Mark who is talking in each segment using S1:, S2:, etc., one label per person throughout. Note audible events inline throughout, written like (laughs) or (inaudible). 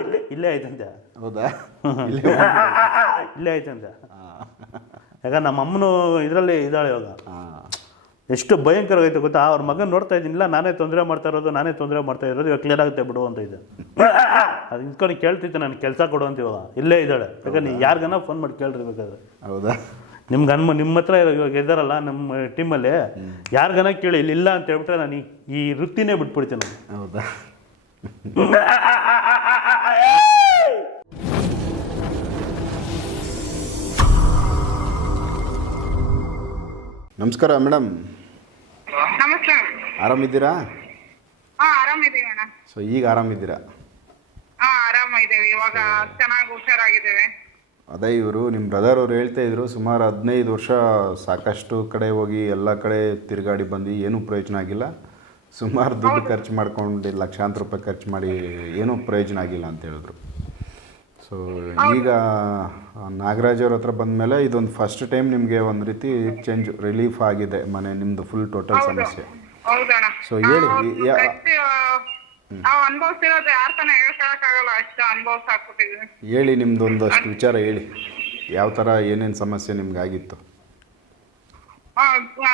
S1: ಇಲ್ಲೇ ಇಲ್ಲೇ ಐತಂತೆ
S2: ಹೌದಾ ಇಲ್ಲೇ
S1: ಐತಂತೆ ಯಾಕಂದ್ರೆ ನಮ್ಮ ಅಮ್ಮನು ಇದರಲ್ಲಿ ಇದ್ದಾಳೆ ಇವಾಗ. ಎಷ್ಟು ಭಯಂಕರವಾಗೈತೆ ಗೊತ್ತಾ? ಅವ್ರ ಮಗನ ನೋಡ್ತಾ ಇದ್ದೀನಿಲ್ಲ ನಾನೇ ತೊಂದರೆ ಮಾಡ್ತಾ ಇರೋದು ನಾನೇ ತೊಂದರೆ ಮಾಡ್ತಾ ಇರೋದು ಇವಾಗ ಕ್ಲಿಯರ್ ಆಗುತ್ತೆ ಬಿಡು ಅಂತ ಇದೆ (laughs) ಅದು ನಿಂತ್ಕೊಂಡು ಕೇಳ್ತಿದ್ದೆ ನಾನು ಕೆಲಸ ಕೊಡು ಅಂತ ಇವಾಗ. ಇಲ್ಲೇ ಇದ್ದಾಳೆ. ಯಾಕಂದ್ರೆ ನೀವು ಯಾರಿಗನ ಫೋನ್ ಮಾಡಿ ಕೇಳ್ರಿ ಬೇಕಾದ್ರೆ.
S2: ಹೌದಾ?
S1: ನಿಮ್ಗೆ ಅನ್ಮ ನಿಮ್ಮ ಹತ್ರ ಇರೋ- ಇವಾಗ ಇದ್ದಾರಲ್ಲ ನಮ್ಮ ಟೀಮಲ್ಲಿ ಯಾರಿಗನ ಕೇಳಿ ಇಲ್ಲಿ ಇಲ್ಲ ಅಂತ ಹೇಳ್ಬಿಟ್ರೆ ನಾನು ಈ- ಈ ವೃತ್ತಿನೇ ಬಿಟ್ಬಿಡ್ತೀನಿ ನಾನು.
S2: ಹೌದಾ? (laughs) ನಮಸ್ಕಾರ ಮೇಡಮ್.
S3: ನಮಸ್ತೆ
S2: ಆರಾಮಿದ್ದೀರಾ?
S3: ಹಾ ಆರಾಮಿದ್ದೀವಿ ಅಣ್ಣ
S2: ಸೊ ಈಗ ಆರಾಮಿದ್ದೀರಾ?
S3: ಹಾ ಆರಾಮಿದ್ದೇವೆ ಇವಾಗ ಚೆನ್ನಾಗಿ ಹುಷಾರಾಗಿದ್ದೇವೆ.
S2: ಅದೇ ಇವರು ನಿಮ್ಮ ಬ್ರದರ್ ಅವ್ರು ಹೇಳ್ತಾ ಇದ್ರು ಸುಮಾರು ಹದಿನೈದು ವರ್ಷ ಸಾಕಷ್ಟು ಕಡೆ ಹೋಗಿ ಎಲ್ಲ ಕಡೆ ತಿರುಗಾಡಿ ಬಂದು ಏನೂ ಪ್ರಯೋಜನ ಆಗಿಲ್ಲ. ಸುಮಾರು ದುಡ್ಡು ಖರ್ಚು ಮಾಡ್ಕೊಂಡು ಲಕ್ಷಾಂತರ ರೂಪಾಯಿ ಖರ್ಚು ಮಾಡಿ ಏನೂ ಪ್ರಯೋಜನ ಆಗಿಲ್ಲ ಅಂತ ಹೇಳಿದ್ರು. ಸೊ ಈಗ ನಾಗರಾಜ್ ಅವ್ರ ಹತ್ರ ಬಂದಮೇಲೆ ಇದೊಂದು ಫಸ್ಟ್ ಟೈಮ್ ನಿಮಗೆ ಒಂದು ರೀತಿ ಚೇಂಜ್ ರಿಲೀಫ್ ಆಗಿದೆ ಮನೆ ನಿಮ್ಮದು ಫುಲ್ ಟೋಟಲ್ ಸಮಸ್ಯೆ.
S3: ಹೌದಣ್ಣ.
S2: ಸೊ ಹೇಳಿ, ಯಾ-
S3: ನಾವು ಅನುಭವಿಸಿರೋದು ಯಾರ ತನ ಹೇಳ್ಕೊಳಕ್ಕಾಗಲ್ಲ ಅಷ್ಟು
S2: ಹೇಳಿ ನಿಮ್ದು ಒಂದಷ್ಟು ವಿಚಾರ ಹೇಳಿ. ಯಾವ ಥರ ಏನೇನು ಸಮಸ್ಯೆ ನಿಮ್ಗೆ ಆಗಿತ್ತು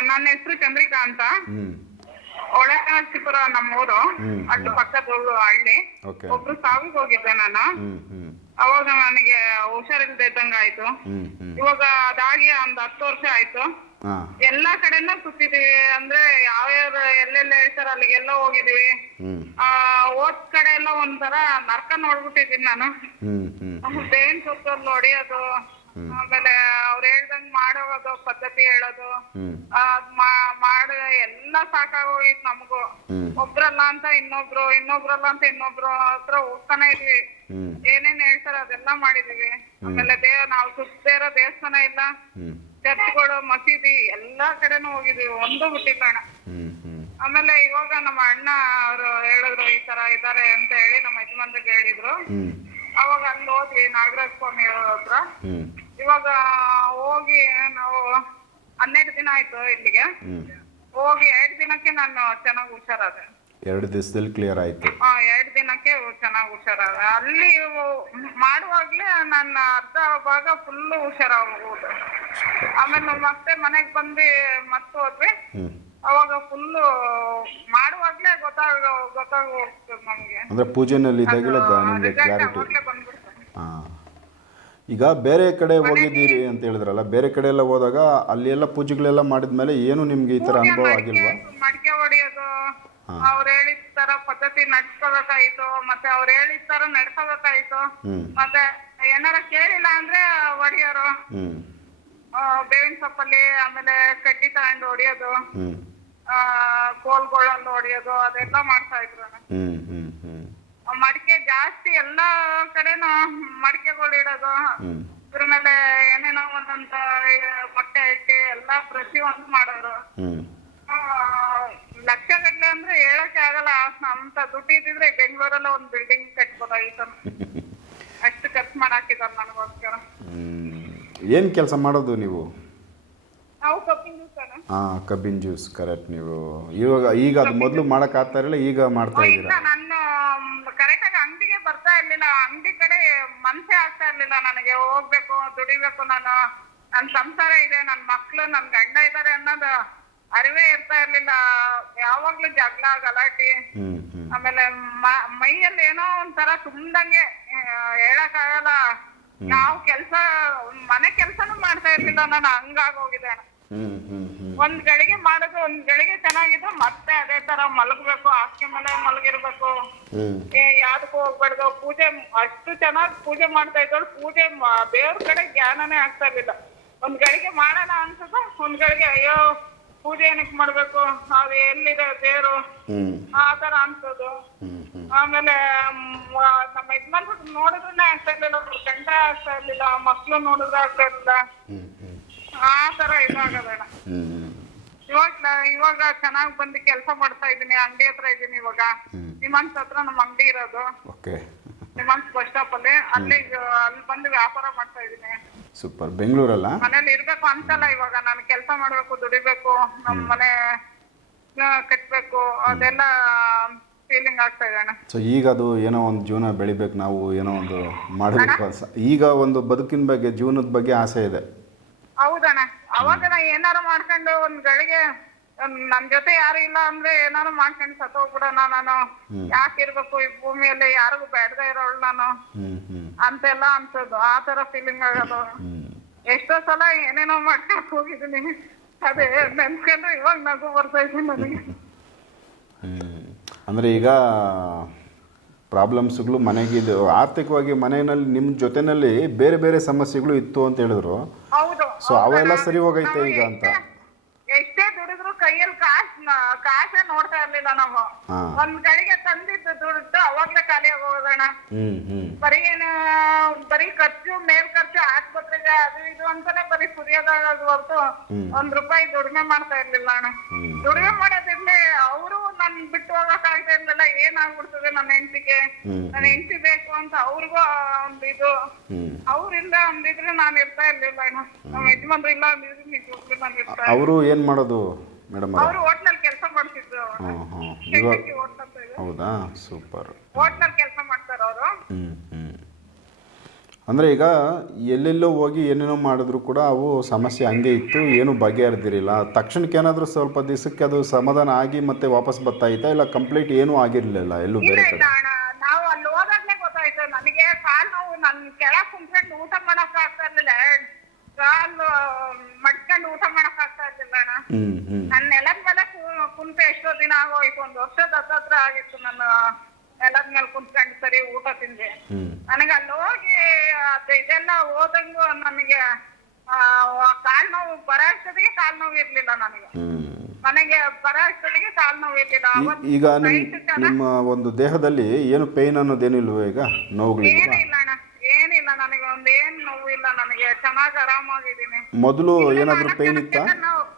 S3: ನನ್ನ ಹೆಸರು ಚಂದ್ರಿಕಾ ಅಂತ.
S2: ಹ್ಞೂ
S3: ನಮ್ಮೂರು.
S2: ಹ್ಮ್,
S3: ಅಷ್ಟು ಪಕ್ಕದ ಹಳ್ಳಿ.
S2: ಓಕೆ
S3: ಒಬ್ರು ಸಾವಿಗೆ ಹೋಗಿದ್ದೆ ನಾನು.
S2: ಹ್ಞೂ ಹ್ಞೂ
S3: ಅವಾಗ ನನಗೆ ಹುಷಾರಿಲ್ದೆ ಇದ್ದಂಗ ಆಯ್ತು. ಇವಾಗ ಅದಾಗಿ ಒಂದ್ ಹತ್ತು ವರ್ಷ ಆಯ್ತು.
S2: ಹಾಂ.
S3: ಎಲ್ಲಾ ಕಡೆನೂ ಸುತ್ತಿದೀವಿ. ಅಂದ್ರೆ ಯಾವ್ಯಾವ ಎಲ್ಲೆಲ್ಲ ಹೇಳ್ತಾರ ಅಲ್ಲಿಗೆಲ್ಲ ಹೋಗಿದೀವಿ. ಆ ಹೋದ್ ಕಡೆ ಎಲ್ಲ ಒಂಥರ ನರ್ಕ ನೋಡ್ಬಿಟ್ಟಿದೀನಿ ನಾನು.
S2: ಹ್ಞೂ ಹ್ಞೂ
S3: ಬೇವಿನ ಸೊಪ್ಪಲ್ಲಿ ಹೊಡಿಯೋದು ಆಮೇಲೆ ಅವ್ರು ಹೇಳ್ದಂಗ್ ಮಾಡೋದು ಪದ್ಧತಿ ಹೇಳೋದು.
S2: ಆ
S3: ಅದ್ ಮಾ- ಮಾಡ ಎಲ್ಲ ಸಾಕಾಗೋಗಿತ್ತು ನಮಗೂ.
S2: ಹ್ಮ್.
S3: ಒಬ್ರಲ್ಲ ಅಂತ ಇನ್ನೊಬ್ರು ಇನ್ನೊಬ್ರಲ್ಲ ಅಂತ ಇನ್ನೊಬ್ರು ಹತ್ರ ಹೋಗ್ತಾನೆ ಇದ್ವಿ. ಏನೇನ್ ಹೇಳ್ತಾರ ಅದೆಲ್ಲ ಮಾಡಿದೀವಿ. ಆಮೇಲೆ ದೇವ ನಾವು ಸುತ್ತದೇ ಇರೋ ದೇವಸ್ಥಾನ ಇಲ್ಲ. ಚರ್ಚ್ಗಳು ಮಸೀದಿ ಎಲ್ಲಾ ಕಡೆನೂ ಹೋಗಿದೀವಿ ಒಂದು ಬಿಟ್ಟಿಲ್ಲ ಅಣ್ಣ ಆಮೇಲೆ ಇವಾಗ ನಮ್ಮ ಅಣ್ಣ ಅವರು ಹೇಳಿದ್ರು ಈ ತರ ಇದಾರೆ ಅಂತ ಹೇಳಿ ನಮ್ಮ ಯಜಮಾನ್ರಿಗೆ ಹೇಳಿದ್ರು. ಅವಾಗ ಅಲ್ಲಿ ಹೋದ್ವಿ ನಾಗರಾಜ ಸ್ವಾಮಿ ಅವ್ರ ಹತ್ರ. ಇವಾಗ ಹೋಗಿ ನಾವು ಹನ್ನೆರಡು ದಿನ ಆಯ್ತು ಇಲ್ಲಿಗೆ. ಹೋಗಿ ಎರಡು ದಿನಕ್ಕೆ ನಾನು ಚೆನ್ನಾಗಿ ಹುಷಾರಾದೆ.
S2: ಎರಡು ದಿವಸದಲ್ಲಿ ಕ್ಲಿಯರ್ ಆಯಿತು.
S3: ಆ, ಎರಡು ದಿನಕ್ಕೆ ಚೆನ್ನಾಗಿ ಹುಷಾರಾದ. ಅಲ್ಲಿ ಮಾಡುವಾಗ್ಲೇ ನನ್ನ ಅರ್ಧ ಭಾಗ ಫುಲ್ ಹುಷಾರಾಗೋದು ಆಮೇಲೆ ಮತ್ತೆ ಮನೆಗೆ ಬಂದು ಮತ್ತೆ ಹೋದ್ವಿ.
S2: ಹ್ಞೂ
S3: ಅವಾಗ ಫುಲ್ಲು ಮಾಡುವಾಗ್ಲೇ ಗೊತ್ತಾಗ ಗೊತ್ತಾಗ ಹೋಗ್ತದೆ ನಮ್ಗೆ.
S2: ಅಂದರೆ ಪೂಜೆನಲ್ಲಿ ಇದ್ದಾಗಿಲ್ಲ ನಿಮಗೆ
S3: ರಿಸಲ್ಟ್
S2: ಕ್ಲಾರಿಟಿ
S3: ಅವಾಗ್ಲೇ ಬಂದ್ಬಿಡ್ತದೆ
S2: ಹಾಂ. ಈಗ ಬೇರೆ ಕಡೆ ಹೋಗಿದ್ದೀರಿ ಅಂತ ಹೇಳಿದ್ರಲ್ಲ ಬೇರೆ ಕಡೆ ಎಲ್ಲ ಹೋದಾಗ ಅಲ್ಲಿ ಎಲ್ಲ ಪೂಜೆಗಳೆಲ್ಲ ಮಾಡಿದ್ಮೇಲೆ ಏನು ನಿಮ್ಗೆ ಈ ಥರ ಅನುಭವ ಆಗಿಲ್ವಾ?
S3: ಮಡಿಕೆ ಹೊಡಿಯೋದು. ಅವ್ರು ಹೇಳಿದ ತರ ಪದ್ಧತಿ ನಡ್ಸ್ಕೋಬೇಕಾಯ್ತು ಮತ್ತೆ ಅವ್ರು ಹೇಳಿದ ತರ
S2: ನಡ್ಸೋಬೇಕಾಯ್ತು
S3: ಮತ್ತೆ ಏನಾರ ಕೇಳಿಲ್ಲ ಅಂದ್ರೆ ಹೊಡಿಯೋರು.
S2: ಹ್ಞೂ
S3: ಆ, ಬೇವಿನ ಸೊಪ್ಪಲ್ಲಿ ಆಮೇಲೆ ಕಡ್ಡಿ ತಗೊಂಡು ಹೊಡಿಯೋದು
S2: ಆ
S3: ಆ, ಕೋಲ್ಗಳಲ್ಲಿ ಹೊಡಿಯೋದು ಅದೆಲ್ಲ ಮಾಡ್ತಾ ಇದ್ರು ಅಣ್ಣ. ಆ ಮಡಿಕೆ ಜಾಸ್ತಿ ಎಲ್ಲ ಕಡೆನು ಮಡಿಕೆಗಳು ಇಡೋದು. ಅದ್ರ ಮೇಲೆ ಏನೇನೋ ಒಂದೊಂದ ಮೊಟ್ಟೆ ಇಟ್ಟಿ ಎಲ್ಲಾ ಪ್ರತಿಯೊಂದು ಮಾಡೋರು. ಆ, ಲಕ್ಷಗಟ್ಲೆ ಅಂದ್ರೆ ಹೇಳಕ್ಕೆ ಆಗಲ್ಲ. ಅಂತ ದುಡ್ಡು ಇದ್ದಿದ್ರೆ ಬೆಂಗಳೂರಲ್ಲ ಒಂದು ಬಿಲ್ಡಿಂಗ್ ಕಟ್ಬೋದಾಗಿತ್ತು ಅಷ್ಟು ಖರ್ಚು ಮಾಡಾಕಿದಾರ ನನಗೋಸ್ಕರ.
S2: ಏನು ಕೆಲಸ ಮಾಡೋದು ನೀವು?
S3: ನಾವು ಕಬ್ಬಿನ ಜ್ಯೂಸ್
S2: ಹಾಂ ಕಬ್ಬಿನ ಜ್ಯೂಸ್ ಕರೆಕ್ಟ್ ನೀವು. ಇವಾಗ ಈಗ ಅದು ಮೊದಲು ಮಾಡೋಕ್ಕಾಗ್ತಾ ಇರಲಿಲ್ಲ ಈಗ ಮಾಡ್ತಾ
S3: ಇಲ್ಲ
S2: ಇದ್ದೀರಾ?
S3: ನಾನು ಕರೆಕ್ಟ್ ಆಗಿ ಅಂಗಡಿಗೆ ಬರ್ತಾ ಇರ್ಲಿಲ್ಲ. ಅಂಗಡಿ ಕಡೆ ಮನ್ಸೇ ಆಗ್ತಾ ಇರ್ಲಿಲ್ಲ ನನಗೆ. ಹೋಗ್ಬೇಕು ದುಡಿಬೇಕು ನಾನು. ನನ್ ಸಂಸಾರ ಇದೆ ನನ್ ಮಕ್ಳು ನನ್ ಗಂಡ ಇದಾರೆ ಅನ್ನೋದು ಅರಿವೇ ಇರ್ತಾ ಇರ್ಲಿಲ್ಲ. ಯಾವಾಗ್ಲೂ ಜಗಳ ಗಲಾಟೆ. ಆಮೇಲೆ ಮೈಯಲ್ಲಿ ಏನೋ ಒಂಥರ ತುಂಬಂಗೆ ಹೇಳಕ್ ಆಗಲ್ಲ ನಾವು ಕೆಲ್ಸ ಮನೆ ಕೆಲ್ಸನೂ ಮಾಡ್ತಾ ಇರ್ಲಿಲ್ಲ ನಾನು ಹಂಗಾಗೋಗಿದೆ ಒಂದ್ ಗಳಿಗೆ ಮಾಡೋದು ಒಂದ್ ಗಳಿಗೆ ಚೆನ್ನಾಗಿದ್ರೆ ಮತ್ತೆ ಅದೇ ತರ ಮಲಗ್ಬೇಕು ಹಾಸಿಗೆ ಮೇಲೆ ಮಲಗಿರ್ಬೇಕು. ಯಾವ್ದಕ್ಕೂ ಹೋಗ್ಬಾರ್ದು. ಪೂಜೆ ಅಷ್ಟು ಚೆನ್ನಾಗಿ ಪೂಜೆ ಮಾಡ್ತಾ ಇದ್ದಳು ಪೂಜೆ ದೇವ್ರ ಕಡೆ ಜ್ಞಾನನೇ ಆಗ್ತಾ ಇರ್ಲಿಲ್ಲ. ಒಂದ್ ಗಳಿಗೆ ಮಾಡೋಣ ಅನ್ಸುತ್ತೆ ಒಂದ್ ಗಳಿಗೆ ಅಯ್ಯೋ ಪೂಜೆ ಏನಕ್ ಮಾಡ್ಬೇಕು? ಅದು ಎಲ್ಲಿದೆ ದೇವರು
S2: ಹ್ಞೂ
S3: ಆ ತರ ಅನ್ಸೋದು. ಆಮೇಲೆ ಮ್, ಆ, ನಮ್ಮ ಯಜಮಾನ್ರು ನೋಡಿದ್ರೆ ಆಗ್ತಾ ಇರ್ಲಿಲ್ಲ. ಅವ್ರ ಗಂಡ ಆಗ್ತಾ ಇರ್ಲಿಲ್ಲ. ಮಕ್ಳು ನೋಡಿದ್ರೆ ಆಗ್ತಾ ಇರ್ಲಿಲ್ಲ. ಆ ತರ ಇದಾಗದಣ್ಣ ಇವಾಗ ನಾ- ಇವಾಗ ಚೆನ್ನಾಗ್ ಬಂದು ಕೆಲಸ ಮಾಡ್ತಾ ಇದೀನಿ ಅಂಗಡಿ ಹತ್ರ ಇದೀನಿ ಇವಾಗ. ನಿಮ್ಮನ್ಸ್ ಹತ್ರ ನಮ್ಮ ಅಂಗಡಿ ಇರೋದು.
S2: ಓಕೆ.
S3: ನಿಮ್ಮನ್ಸ್ ಬಸ್ ಸ್ಟಾಪ್ ಅಲ್ಲಿ ಅಲ್ಲಿ ಅಲ್ಲಿ ಬಂದು ವ್ಯಾಪಾರ ಮಾಡ್ತಾ ಇದೀನಿ
S2: ಸೂಪರ್ ಬೆಂಗಳೂರಲ್ಲ
S3: ಮನೇಲಿ ಇರ್ಬೇಕು ಅನ್ಸಲ್ಲ ಇವಾಗ. ನಾನು ಕೆಲಸ ಮಾಡ್ಬೇಕು ದುಡಿಬೇಕು ನಮ್ಮ ಮನೆ ಕಟ್ಟಬೇಕು ಕಟ್ಬೇಕು ಅದೆಲ್ಲ ಫೀಲಿಂಗ್ ಆಗ್ತಾ ಇದೆ ಅಣ್ಣ.
S2: ಸೊ ಈಗ ಅದು ಏನೋ ಒಂದು ಜೀವನ ಬೆಳಿಬೇಕು ನಾವು ಏನೋ ಒಂದು ಮಾಡಬೇಕು ಅನ್ಸ ಈಗ ಒಂದು ಬದುಕಿನ ಬಗ್ಗೆ ಜೀವನದ ಬಗ್ಗೆ ಆಸೆ ಇದೆ.
S3: ಹೌದಣ್ಣ. ಅವಾಗ ನಾ ಏನಾರು ಮಾಡ್ಕೊಂಡು ಒಂದ್ ಗಳಿಗೆ ನನ್ ಜೊತೆ ಯಾರು ಇಲ್ಲ ಅಂದ್ರೆ ಏನಾರು ಮಾಡ್ಕೊಂಡು ಸತ್ತೋಗ್ಬಿಡೋಣ ನಾನು. ಯಾಕೆ ಇರ್ಬೇಕು ಈ ಭೂಮಿಯಲ್ಲಿ? ಯಾರಿಗೂ ಬೇಡದೇ ಇರೋಳು ನಾನು.
S2: ಹ್ಞೂ ಹ್ಞೂ
S3: ಅಂತೆಲ್ಲ ಅನ್ಸೋದು. ಆ ತರ ಫೀಲಿಂಗ್ ಆಗೋದು. ಎಷ್ಟೋ ಸಲ ಏನೇನೋ ಮಾಡ್ಕೊಂಡು ಹೋಗಿದ್ದೀನಿ. ಅದೇ ನೆನ್ಸ್ಕೊಂಡು ಇವಾಗ ನಗು ಬರ್ತಾ ಇದ್ದೀನಿ ನನಗೆ.
S2: ಅಂದ್ರೆ ಈಗ ಪ್ರಾಬ್ಲಮ್ಸ್ಗಳು ಮನೆಗಿದು ಆರ್ಥಿಕವಾಗಿ ಮನೆಯಲ್ಲಿ ನಿಮ್ಮ ಜೊತೆನಲ್ಲಿ ಬೇರೆ ಬೇರೆ ಸಮಸ್ಯೆಗಳು ಇತ್ತು ಅಂತ ಹೇಳಿದ್ರು.
S3: ಹೌದು.
S2: ಸೊ ಅವೆಲ್ಲ ಸರಿ ಹೋಗೈತೆ ಈಗ ಅಂತ.
S3: ಎಷ್ಟೇ- ಕೈಯಲ್ಲಿ ಕಾಶ್ ಕಾಸೇ ನೋಡ್ತಾ ಇರ್ಲಿಲ್ಲ ನಾವು. ಒಂದ್ ಕಡೆಗೆ ತಂದಿದ್ದು ದುಡ್ಡು ಅವಾಗ್ಲೇ ಖಾಲಿ
S2: ಹ್ಮ್ ಹ್ಮ್.
S3: ಬರೀ ಏನು ಬರೀ ಖರ್ಚು ಮೇಲ್ ಖರ್ಚು ಆಸ್ಪತ್ರೆಗೆ ಅದು ಇದು ಅಂತಾನೆ ಬರೀ ಕುದಿಯೋದಾಗ ಹೊರತು. ಒಂದ್ ರೂಪಾಯಿ ದುಡಿಮೆ ಮಾಡ್ತಾ ಇರ್ಲಿಲ್ಲ ಅಣ್ಣ. ದುಡಿಮೆ ಮಾಡೋದಿರ್ಲಿ ಅವರು ನನ್ ಬಿಟ್ಟು ಹೋಗಕ್ ಆಗ್ತಾ ಇರ್ಲಿಲ್ಲ ಏನಾಗ್ಬಿಡ್ತದೆ ನನ್ನ ಹೆಂಡತಿಗೆ?
S2: ನನ್
S3: ನನ್ನ ಹೆಂಡತಿ ಬೇಕು ಅಂತ ಅವ್ರಿಗೂ ಒಂದ್ ಇದು. ಅವ್ರಿಂದ ಒಂದಿದ್ರೆ ನಾನು ಇರ್ತಾ ಇರ್ಲಿಲ್ಲ ಅಣ್ಣ. ನಮ್ಮ ಯಜಮಾನ್ರು ಇಲ್ಲ ಅಂದಿದ್ರೆ ನಿಜವಾಗ್ಲೂ ನಾನು ಇರ್ತಾ
S2: ಅವರು ಏನು ಮಾಡೋದು? ಮೇಡಮ್ ಅವರು.
S3: ಹೋಟೆಲ್ ಹೋಟ್ಲಲ್ಲಿ ಕೆಲಸ ಮಾಡ್ತಿದ್ರು
S2: ಹ್ಞೂ ಹ್ಞೂ ಇವಾಗ
S3: ಹೋಟ್ಲ್ ಅಂತ ಇದೆ.
S2: ಹೌದಾ? ಸೂಪರ್.
S3: ಹೋಟ್ಲಲ್ಲಿ ಕೆಲಸ ಮಾಡ್ತಾರ ಅವರು.
S2: ಅಂದರೆ ಈಗ ಎಲ್ಲೆಲ್ಲೋ ಹೋಗಿ ಏನೇನೋ ಮಾಡಿದ್ರು ಕೂಡ ಅವು ಸಮಸ್ಯೆ ಹಂಗೆ ಇತ್ತು ಏನು ಬಗೆಹರಿದಿರಲಿಲ್ಲ ತಕ್ಷಣಕ್ಕೆ ಏನಾದರೂ ಸ್ವಲ್ಪ ದಿವಸಕ್ಕೆ ಅದು ಸಮಾಧಾನ ಆಗಿ ಮತ್ತೆ ವಾಪಸ್ ಬರ್ತಾಯಿತ್ತಾ ಇಲ್ಲ ಕಂಪ್ಲೀಟ್ ಏನೂ ಆಗಿರಲಿಲ್ಲ ಎಲ್ಲೂ
S3: ಇಲ್ಲ
S2: ಬೇರೆ
S3: ಇಲ್ಲ
S2: ಕಡೆ?
S3: ಅಣ್ಣ. ನಾವು ಅಲ್ಲಿ ಹೋದಾಗ್ಲೇ ಗೊತ್ತಾಯ್ತು. ನನಗೆ ಕಾಲು ನೋವು ನನ್ನ ಕೆಳಗೆ ಕುಂತ್ಕೊಂಡು ಊಟ ಮಾಡಕ್ ಆಗ್ತಾ ಇರ್ಲಿಲ್ಲ. ಕಾಲು ಮಡ್ಕೊಂಡು ಊಟ ಮಾಡಕ್ ಆಗ್ತಾ ಇರ್ಲಿಲ್ಲ ಅಣ್ಣ.
S2: ಹ್ಮ್ ಹ್ಮ್.
S3: ನನ್ ನೆಲದ ಮೇಲೆ ಕು- ಕುಂತ ಎಷ್ಟೋ ದಿನ ಆಗೋಯ್ತು ಒಂದ್ ವರ್ಷದ ಹತ್ರ ಆಗಿತ್ತು ನನ್ನ ನೆಲದ ಮೇಲೆ ಕುಂತ್ಕೊಂಡು ಸರಿ ಊಟ ತಿಂದೆ.
S2: ಹ್ಮ್.
S3: ನನಗೆ ಅಲ್ಲಿ ಹೋಗಿ ಅದು ಇದೆಲ್ಲ ಹೋದಂಗು ನನಗೆ ಆ, ಕಾಲ್ ನೋವು ಬರೋ ಅಷ್ಟೊತ್ತಿಗೆ ಕಾಲ್ ನೋವು ಇರ್ಲಿಲ್ಲ ನನಗೆ.
S2: ಹ್ಮ್.
S3: ನನಗೆ ಬರೋ ಅಷ್ಟೊತ್ತಿಗೆ ಕಾಲ್ ನೋವು ಇರ್ಲಿಲ್ಲ.
S2: ಈ-
S3: ಅವತ್ತು
S2: ಈಗ
S3: night
S2: ನಿಮ್ಮ ಒಂದು ದೇಹದಲ್ಲಿ ಏನು ಪೇಯ್ನ್ ಅನ್ನೋದೇನಿಲ್ವ ಈಗ? ನೋವುಗಳಿಲ್ವಾ?
S3: ಏನಿಲ್ಲ ಅಣ್ಣ. ಏನಿಲ್ಲ ನನಗೆ ಒಂದ್ ಏನ್ ನೋವು ಇಲ್ಲ ನನಗೆ ಚೆನ್ನಾಗ್ ಆರಾಮಾಗಿದ್ದೀನಿ.
S2: ಮೊದಲು ಏನಾದ್ರು
S3: ಪೇನ್
S2: ಇತ್ತಾ?
S3: ನಾವು-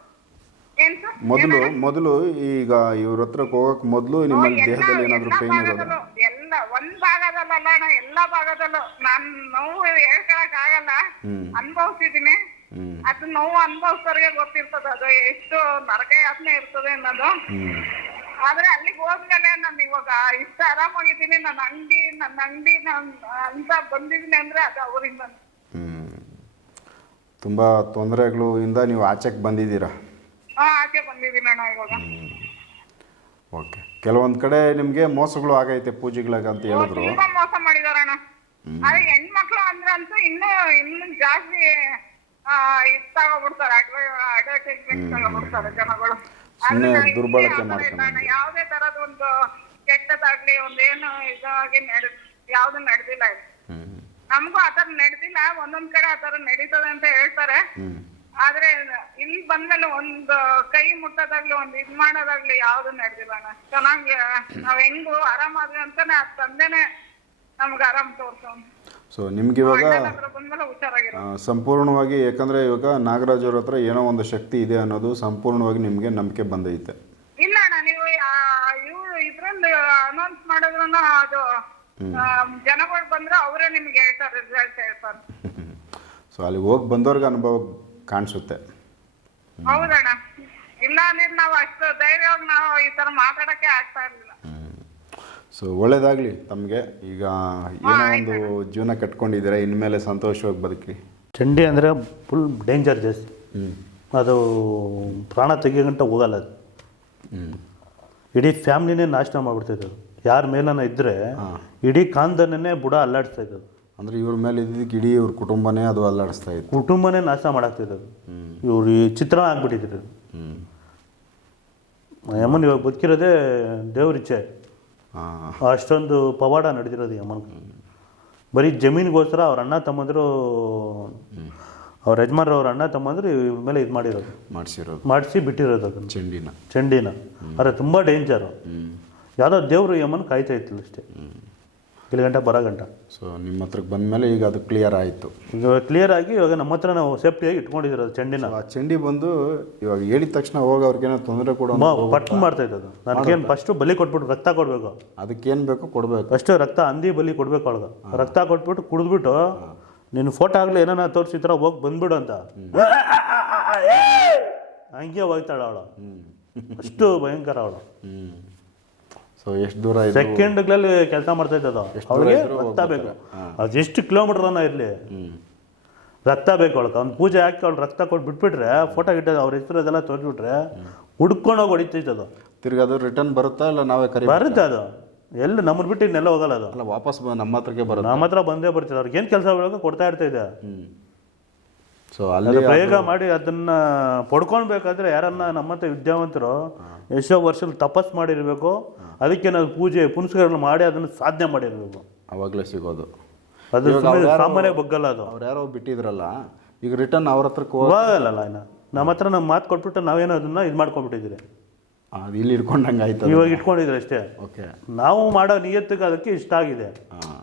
S3: ಏನ್ ಸರ್?
S2: ಮೊದಲು ಮೊದಲು ಈಗ ಇವ್ರ ಹತ್ರಕ್ಕೆ ಹೋಗಕ್ಕೆ ಮೊದಲು
S3: ನಿಮ್ಮ
S2: ದೇಹದಲ್ಲಿ ಏನಾದರೂ ಪೇನ್ ಇರೋದು?
S3: ಭಾಗದಲ್ಲೂ, ಎಲ್ಲ ಒಂದ್ ಭಾಗದಲ್ಲ ಅಣ್ಣ ಎಲ್ಲಾ ಭಾಗದಲ್ಲೂ. ನಾನ್ ನೋವು ಹೇಳ್ಕೊಳಕ್ ಆಗಲ್ಲ.
S2: ಹ್ಮ್.
S3: ಅನ್ಭವಿಸಿದೀನಿ
S2: ಹ್ಞೂ
S3: ಅದು ನೋವು ಅನ್ಭವಿಸೋರಿಗೆ ಗೊತ್ತಿರ್ತದ. ಅದು ಎಷ್ಟು ನರಕ ಯಾತನೆ ಇರ್ತದೆ ಅನ್ನೋದು.
S2: ಹ್ಞೂ
S3: ಆದ್ರೆ ಅಲ್ಲಿಗೆ ಹೋದ್ಮೇಲೆ ನಾನು ಇವಾಗ ಇಷ್ಟ ಆರಾಮಾಗಿದ್ದೀನಿ ನನ್ನ ಅಂಗಡಿ ನನ್ನ ಅಂಗಡಿ ನಾನು ಅಂತ ಬಂದಿದ್ದೀನಿ ಅಂದ್ರೆ ಅದು ಅವರಿಂದ.
S2: ಹ್ಮ್. ತುಂಬ ತೊಂದರೆಗಳು ಇಂದ ನೀವು ಆಚೆಗೆ ಬಂದಿದ್ದೀರಾ?
S3: ಹಾ ಆಚೆ ಬಂದಿದ್ದೀನಿ ಅಣ್ಣ ಇವಾಗ.
S2: ಓಕೆ. ಕೆಲವೊಂದು ಕಡೆ ನಿಮಗೆ ಮೋಸಗಳು ಆಗೈತೆ ಪೂಜೆಗಳಾಗ ಅಂತ ಹೇಳಿದ್ರು.
S3: ತುಂಬಾ ಮೋಸ ಮಾಡಿದಾರಣ್ಣ ಅದೇ ಹೆಣ್ಮಕ್ಳು ಅಂದ್ರಂತೂ ಇನ್ನೂ ಇನ್ನು ಜಾಸ್ತಿ ಆ, ಇದ್ ತಗೊಬಿಡ್ತಾರೆ ಅಡ್ವರ್ಟೈಸ್ಮೆಂಟ್ ತಗೋಬಿಡ್ತಾರೆ ಜನಗಳು.
S2: ಸುಮ್ನೆ ದುರ್ಬಳಕೆ ಮಾಡ್ಕೊಂಡು.
S3: ಅಣ್ಣ. ಯಾವುದೇ ತರದ ಒಂದು ಕೆಟ್ಟದಾಗ್ಲಿ ಒಂದೇನು ಇದಾಗಿ ನಡೆ ಯಾವ್ದು ನಡೆದಿಲ್ಲ ನಮಗೂ ಆತರ ನಡೆದಿಲ್ಲ ಒಂದೊಂದ್ ಕಡೆ ಆತರ ನಡೀತದೆ ಅಂತ ಹೇಳ್ತಾರೆ. ಆದ್ರೆ ಇಲ್ಲಿ ಬಂದ್ಮೇಲೆ ಒಂದು ಕೈ ಮುಟ್ಟೋದಾಗ್ಲಿ ಒಂದ್ ಇದ್ ಮಾಡೋದಾಗ್ಲಿ ಯಾವ್ದು ನಡೆದಿಲ್ಲ ಅಣ್ಣ. ಚೆನ್ನಾಗಿ ನಾವ್ ಹೆಂಗು ಆರಾಮಾದ್ವಿ ಅಂತಾನೆ ಆ ತಂದೆನೆ ನಮ್ಗೆ ಆರಾಮ್ ತೋರ್ಸೋನ್.
S2: ಸೊ ನಿಮ್ಗೆ ಇವಾಗ ಸಂಪೂರ್ಣವಾಗಿ ಯಾಕಂದ್ರೆ ಇವಾಗ ನಾಗರಾಜ್ ಅವ್ರ ಹತ್ರ ಏನೋ ಒಂದು ಶಕ್ತಿ ಇದೆ ಅನ್ನೋದು ಸಂಪೂರ್ಣವಾಗಿ ನಿಮ್ಗೆ ನಂಬಿಕೆ ಬಂದೈತೆ.
S3: ಇಲ್ಲ ಅಣ್ಣ ನೀವು ಇವ್ರು ಇದ್ರಲ್ಲಿ ಅನೌನ್ಸ್ ಮಾಡಿದ್ರು ಅದು ಜನಗಳು ಬಂದ್ರೆ ಅವರೇ ನಿಮ್ಗೆ ಹೇಳ್ತಾರೆ ರಿಸಲ್ಟ್ ಹೇಳ್ತಾರೆ.
S2: ಸೊ (laughs) ಅಲ್ಲಿ ಹೋಗಿ ಬಂದವ್ರಿಗೆ ಅನುಭವ ಕಾಣಿಸುತ್ತೆ.
S3: ಹೌದಣ್ಣ. ಇಲ್ಲ ಅಂದ್ರೆ ನಾವು ಅಷ್ಟು ಧೈರ್ಯವಾಗಿ ನಾವು ಈ ತರ ಮಾತಾಡಕ್ಕೆ ಆಗ್ತಾ ಇರ್ಲಿಲ್ಲ.
S2: ಸೊ ಒಳ್ಳೇದಾಗಲಿ. ತಮಗೆ ಈಗ ಏನೋ ಒಂದು ಜೀವನ ಕಟ್ಕೊಂಡಿದ್ದೀರಾ ಇನ್ಮೇಲೆ ಸಂತೋಷವಾಗಿ ಬದುಕಿ
S1: ಚಂಡಿ ಅಂದರೆ ಫುಲ್ ಡೇಂಜರ್ ಜಾಸ್ತಿ.
S2: ಹ್ಞೂ
S1: ಅದು ಪ್ರಾಣ ತೆಗಿಯೋಗಂಟ ಹೋಗಲ್ಲ ಅದು.
S2: ಹ್ಞೂ
S1: ಇಡೀ ಫ್ಯಾಮ್ಲಿನೇ ನಾಶನ ಅದು. ಯಾರ ಮೇಲನ ಇದ್ದರೆ ಇಡೀ ಕಾಂದನೇ ಬುಡ ಅಲ್ಲಾಡಿಸ್ತಾ ಇದ್ದದು
S2: ಅಂದರೆ ಇವ್ರ ಮೇಲೆ ಇದ್ದಿದ್ದಕ್ಕೆ ಇಡೀ ಇವ್ರ ಕುಟುಂಬನೇ ಅದು ಅಲ್ಲಾಡಿಸ್ತಾ ಇತ್ತು.
S1: ಕುಟುಂಬನೇ ನಾಶ ಮಾಡಾಕ್ತಿದ್ದದು
S2: ಹ್ಞೂ
S1: ಇವ್ರು ಈ ಚಿತ್ರಣ ಆಗ್ಬಿಟ್ಟಿದ್ರು
S2: ಹ್ಞೂ
S1: ಯಮನ್ ಇವಾಗ ಬದುಕಿರೋದೇ ದೇವ್ರಿಚ್ಛೆ
S2: ಹಾಂ
S1: ಅಷ್ಟೊಂದು ಪವಾಡ ನಡೆದಿರೋದು ಯಮನ್ ಬರೀ ಜಮೀನಿಗೋಸ್ಕರ ಅವ್ರ ಅಣ್ಣ ತಮ್ಮಂದರು ಅವ್ರ ಯಜಮಾನ್ರು ಅವ್ರ ಅಣ್ಣ ತಮ್ಮಂದ್ರೆ ಇವ್ರ ಮೇಲೆ ಇದು ಮಾಡಿರೋದು.
S2: ಮಾಡಿಸಿರೋದು.
S1: ಮಾಡಿಸಿ ಬಿಟ್ಟಿರೋದು ಅದನ್ನು.
S2: ಚೆಂಡಿನ.
S1: ಚಂಡಿನ. ಅರೆ ತುಂಬ ಡೇಂಜರು ಯಾವುದೋ ದೇವರು ಯಮನ್ ಕಾಯ್ತಾ ಇತ್ತು ಅಷ್ಟೇ. ಇಲ್ಲಿ ಗಂಟೆ ಬರೋ ಗಂಟ.
S2: ಸೊ ನಿಮ್ಮ ಹತ್ರಕ್ಕೆ ಬಂದಮೇಲೆ ಈಗ ಅದು ಕ್ಲಿಯರ್ ಆಯಿತು.
S1: ಈಗ ಕ್ಲಿಯರ್ ಆಗಿ ಇವಾಗ ನಮ್ಮ ಹತ್ರ ನಾವು ಸೇಫ್ಟಿಯಾಗಿ ಇಟ್ಕೊಂಡಿದ್ದೀರೋದು ಚೆಂಡಿನ.
S2: ಆ ಚಂಡಿ ಬಂದು ಇವಾಗ ಹೇಳಿದ ತಕ್ಷಣ ಹೋಗಿ ಅವ್ರಿಗೇನೋ ತೊಂದರೆ ಕೊಡೋ
S1: ಪಟ್ ಮಾಡ್ತಾ ಇದ್ದದು ನನಗೇನು ಫಸ್ಟು ಬಲಿ ಕೊಟ್ಬಿಟ್ಟು ರಕ್ತ ಕೊಡಬೇಕು.
S2: ಅದಕ್ಕೇನು ಬೇಕು ಕೊಡಬೇಕು.
S1: ಫಸ್ಟು ರಕ್ತ ಹಂದಿ ಬಲಿ ಕೊಡಬೇಕು ಅವಳಿಗೆ. ರಕ್ತ ಕೊಟ್ಬಿಟ್ಟು ಕುಡಿದ್ಬಿಟ್ಟು ನಿನ್ನ ಫೋಟೋ ಆಗಲಿ ಏನಾರ ತೋರಿಸಿ ಈ ಥರ ಹೋಗಿ ಬಂದ್ಬಿಡು ಅಂತ. ಹಂಗೆ ಹೋಗ್ತಾಳೆ ಅವಳು. ಅಷ್ಟು ಭಯಂಕರ ಅವಳು.
S2: ಹ್ಞೂ ಸೊ ಎಷ್ಟು ದೂರ ಇದೆ
S1: ಸೆಕೆಂಡ್ಗಳಲ್ಲಿ ಕೆಲಸ ಮಾಡ್ತಾ ಅದು ಅವಳಿಗೆ ರಕ್ತ ಬೇಕು. ಅದು ಎಷ್ಟು ಕಿಲೋಮೀಟರ್ನ ಇರಲಿ.
S2: ಹ್ಞೂ
S1: ರಕ್ತ ಬೇಕು ಅವಳಕ್ಕೆ ಅವ್ನು ಪೂಜೆ ಹಾಕಿ ಅವ್ಳು ರಕ್ತ ಕೊಟ್ಟು ಬಿಟ್ಬಿಟ್ರೆ ಫೋಟೋ ಗಿಟ್ಟ ಅವ್ರ ಹೆಸರು ಅದೆಲ್ಲ ತೋರಿಸ್ಬಿಟ್ರೆ ಹುಡ್ಕೊಂಡೋಗಿ ಹೊಡಿತೈತೆ ಅದು
S2: ತಿರ್ಗಿ ಅದು ರಿಟರ್ನ್ ಬರುತ್ತಾ ಇಲ್ಲ ನಾವೇ ಕರಿ
S1: ಬರುತ್ತೆ ಅದು. ಎಲ್ಲಿ ನಮ್ಮ ಬಿಟ್ಟು ಇನ್ನೆಲ್ಲ ಹೋಗಲ್ಲ ಅದು.
S2: ಅಲ್ಲ ವಾಪಸ್ ನಮ್ಮ ಹತ್ರಕ್ಕೆ ಬರುತ್ತೆ?
S1: ನಮ್ಮ ಹತ್ರ ಬಂದೇ ಬರ್ತಿದೆ ಅವ್ರಿಗೆ ಏನು ಕೆಲಸ ಕೊಡ್ತಾ ಇರ್ತೈತೆ
S2: ಸೊ ಅಲ್ಲಿ
S1: ಪ್ರಯೋಗ ಮಾಡಿ ಅದನ್ನ ಪಡ್ಕೊಳ್ಬೇಕಾದ್ರೆ ಯಾರನ್ನ ನಮ್ಮಂತ ವಿದ್ಯಾವಂತರು ಎಷ್ಟೋ ವರ್ಷ ತಪಸ್ ಮಾಡಿರ್ಬೇಕು ಅದಕ್ಕೆ ನಾವು ಪೂಜೆ ಪುನಸ್ಕಾರಗಳು ಮಾಡಿ ಅದನ್ನ ಸಾಧನೆ ಮಾಡಿರ್ಬೇಕು.
S2: ಅವಾಗಲೇ ಸಿಗೋದು.
S1: ಅದು ಸಾಮಾನ್ಯ ಬಗ್ಗಲ್ಲ ಅದು.
S2: ಅವ್ರು ಯಾರೋ ಬಿಟ್ಟಿದ್ರಲ್ಲ ಈಗ ರಿಟರ್ನ್ ಅವ್ರ ಹತ್ರ ಹೋಗಿ
S1: ಹೋಗಲ್ಲ ಇನ್ನ. ನಮ್ಮ ಹತ್ರ ನಮ್ಮ ಮಾತು ಕೊಟ್ಬಿಟ್ಟು ನಾವೇನೋ ಅದನ್ನ ಇದು ಮಾಡ್ಕೊಂಡ್ಬಿಟ್ಟಿದ್ದೀರಿ
S2: ಅದು ಇಲ್ಲಿ ಇಟ್ಕೊಂಡಂಗೆ ಆಯ್ತು
S1: ಇವಾಗ ಇಟ್ಕೊಂಡಿದ್ರೆ ಅಷ್ಟೇ.
S2: ಓಕೆ
S1: ನಾವು ಮಾಡೋ ನಿಯತ್ತಿಗೆ ಅದಕ್ಕೆ ಇಷ್ಟ ಆಗಿದೆ.
S2: ಹಾಂ.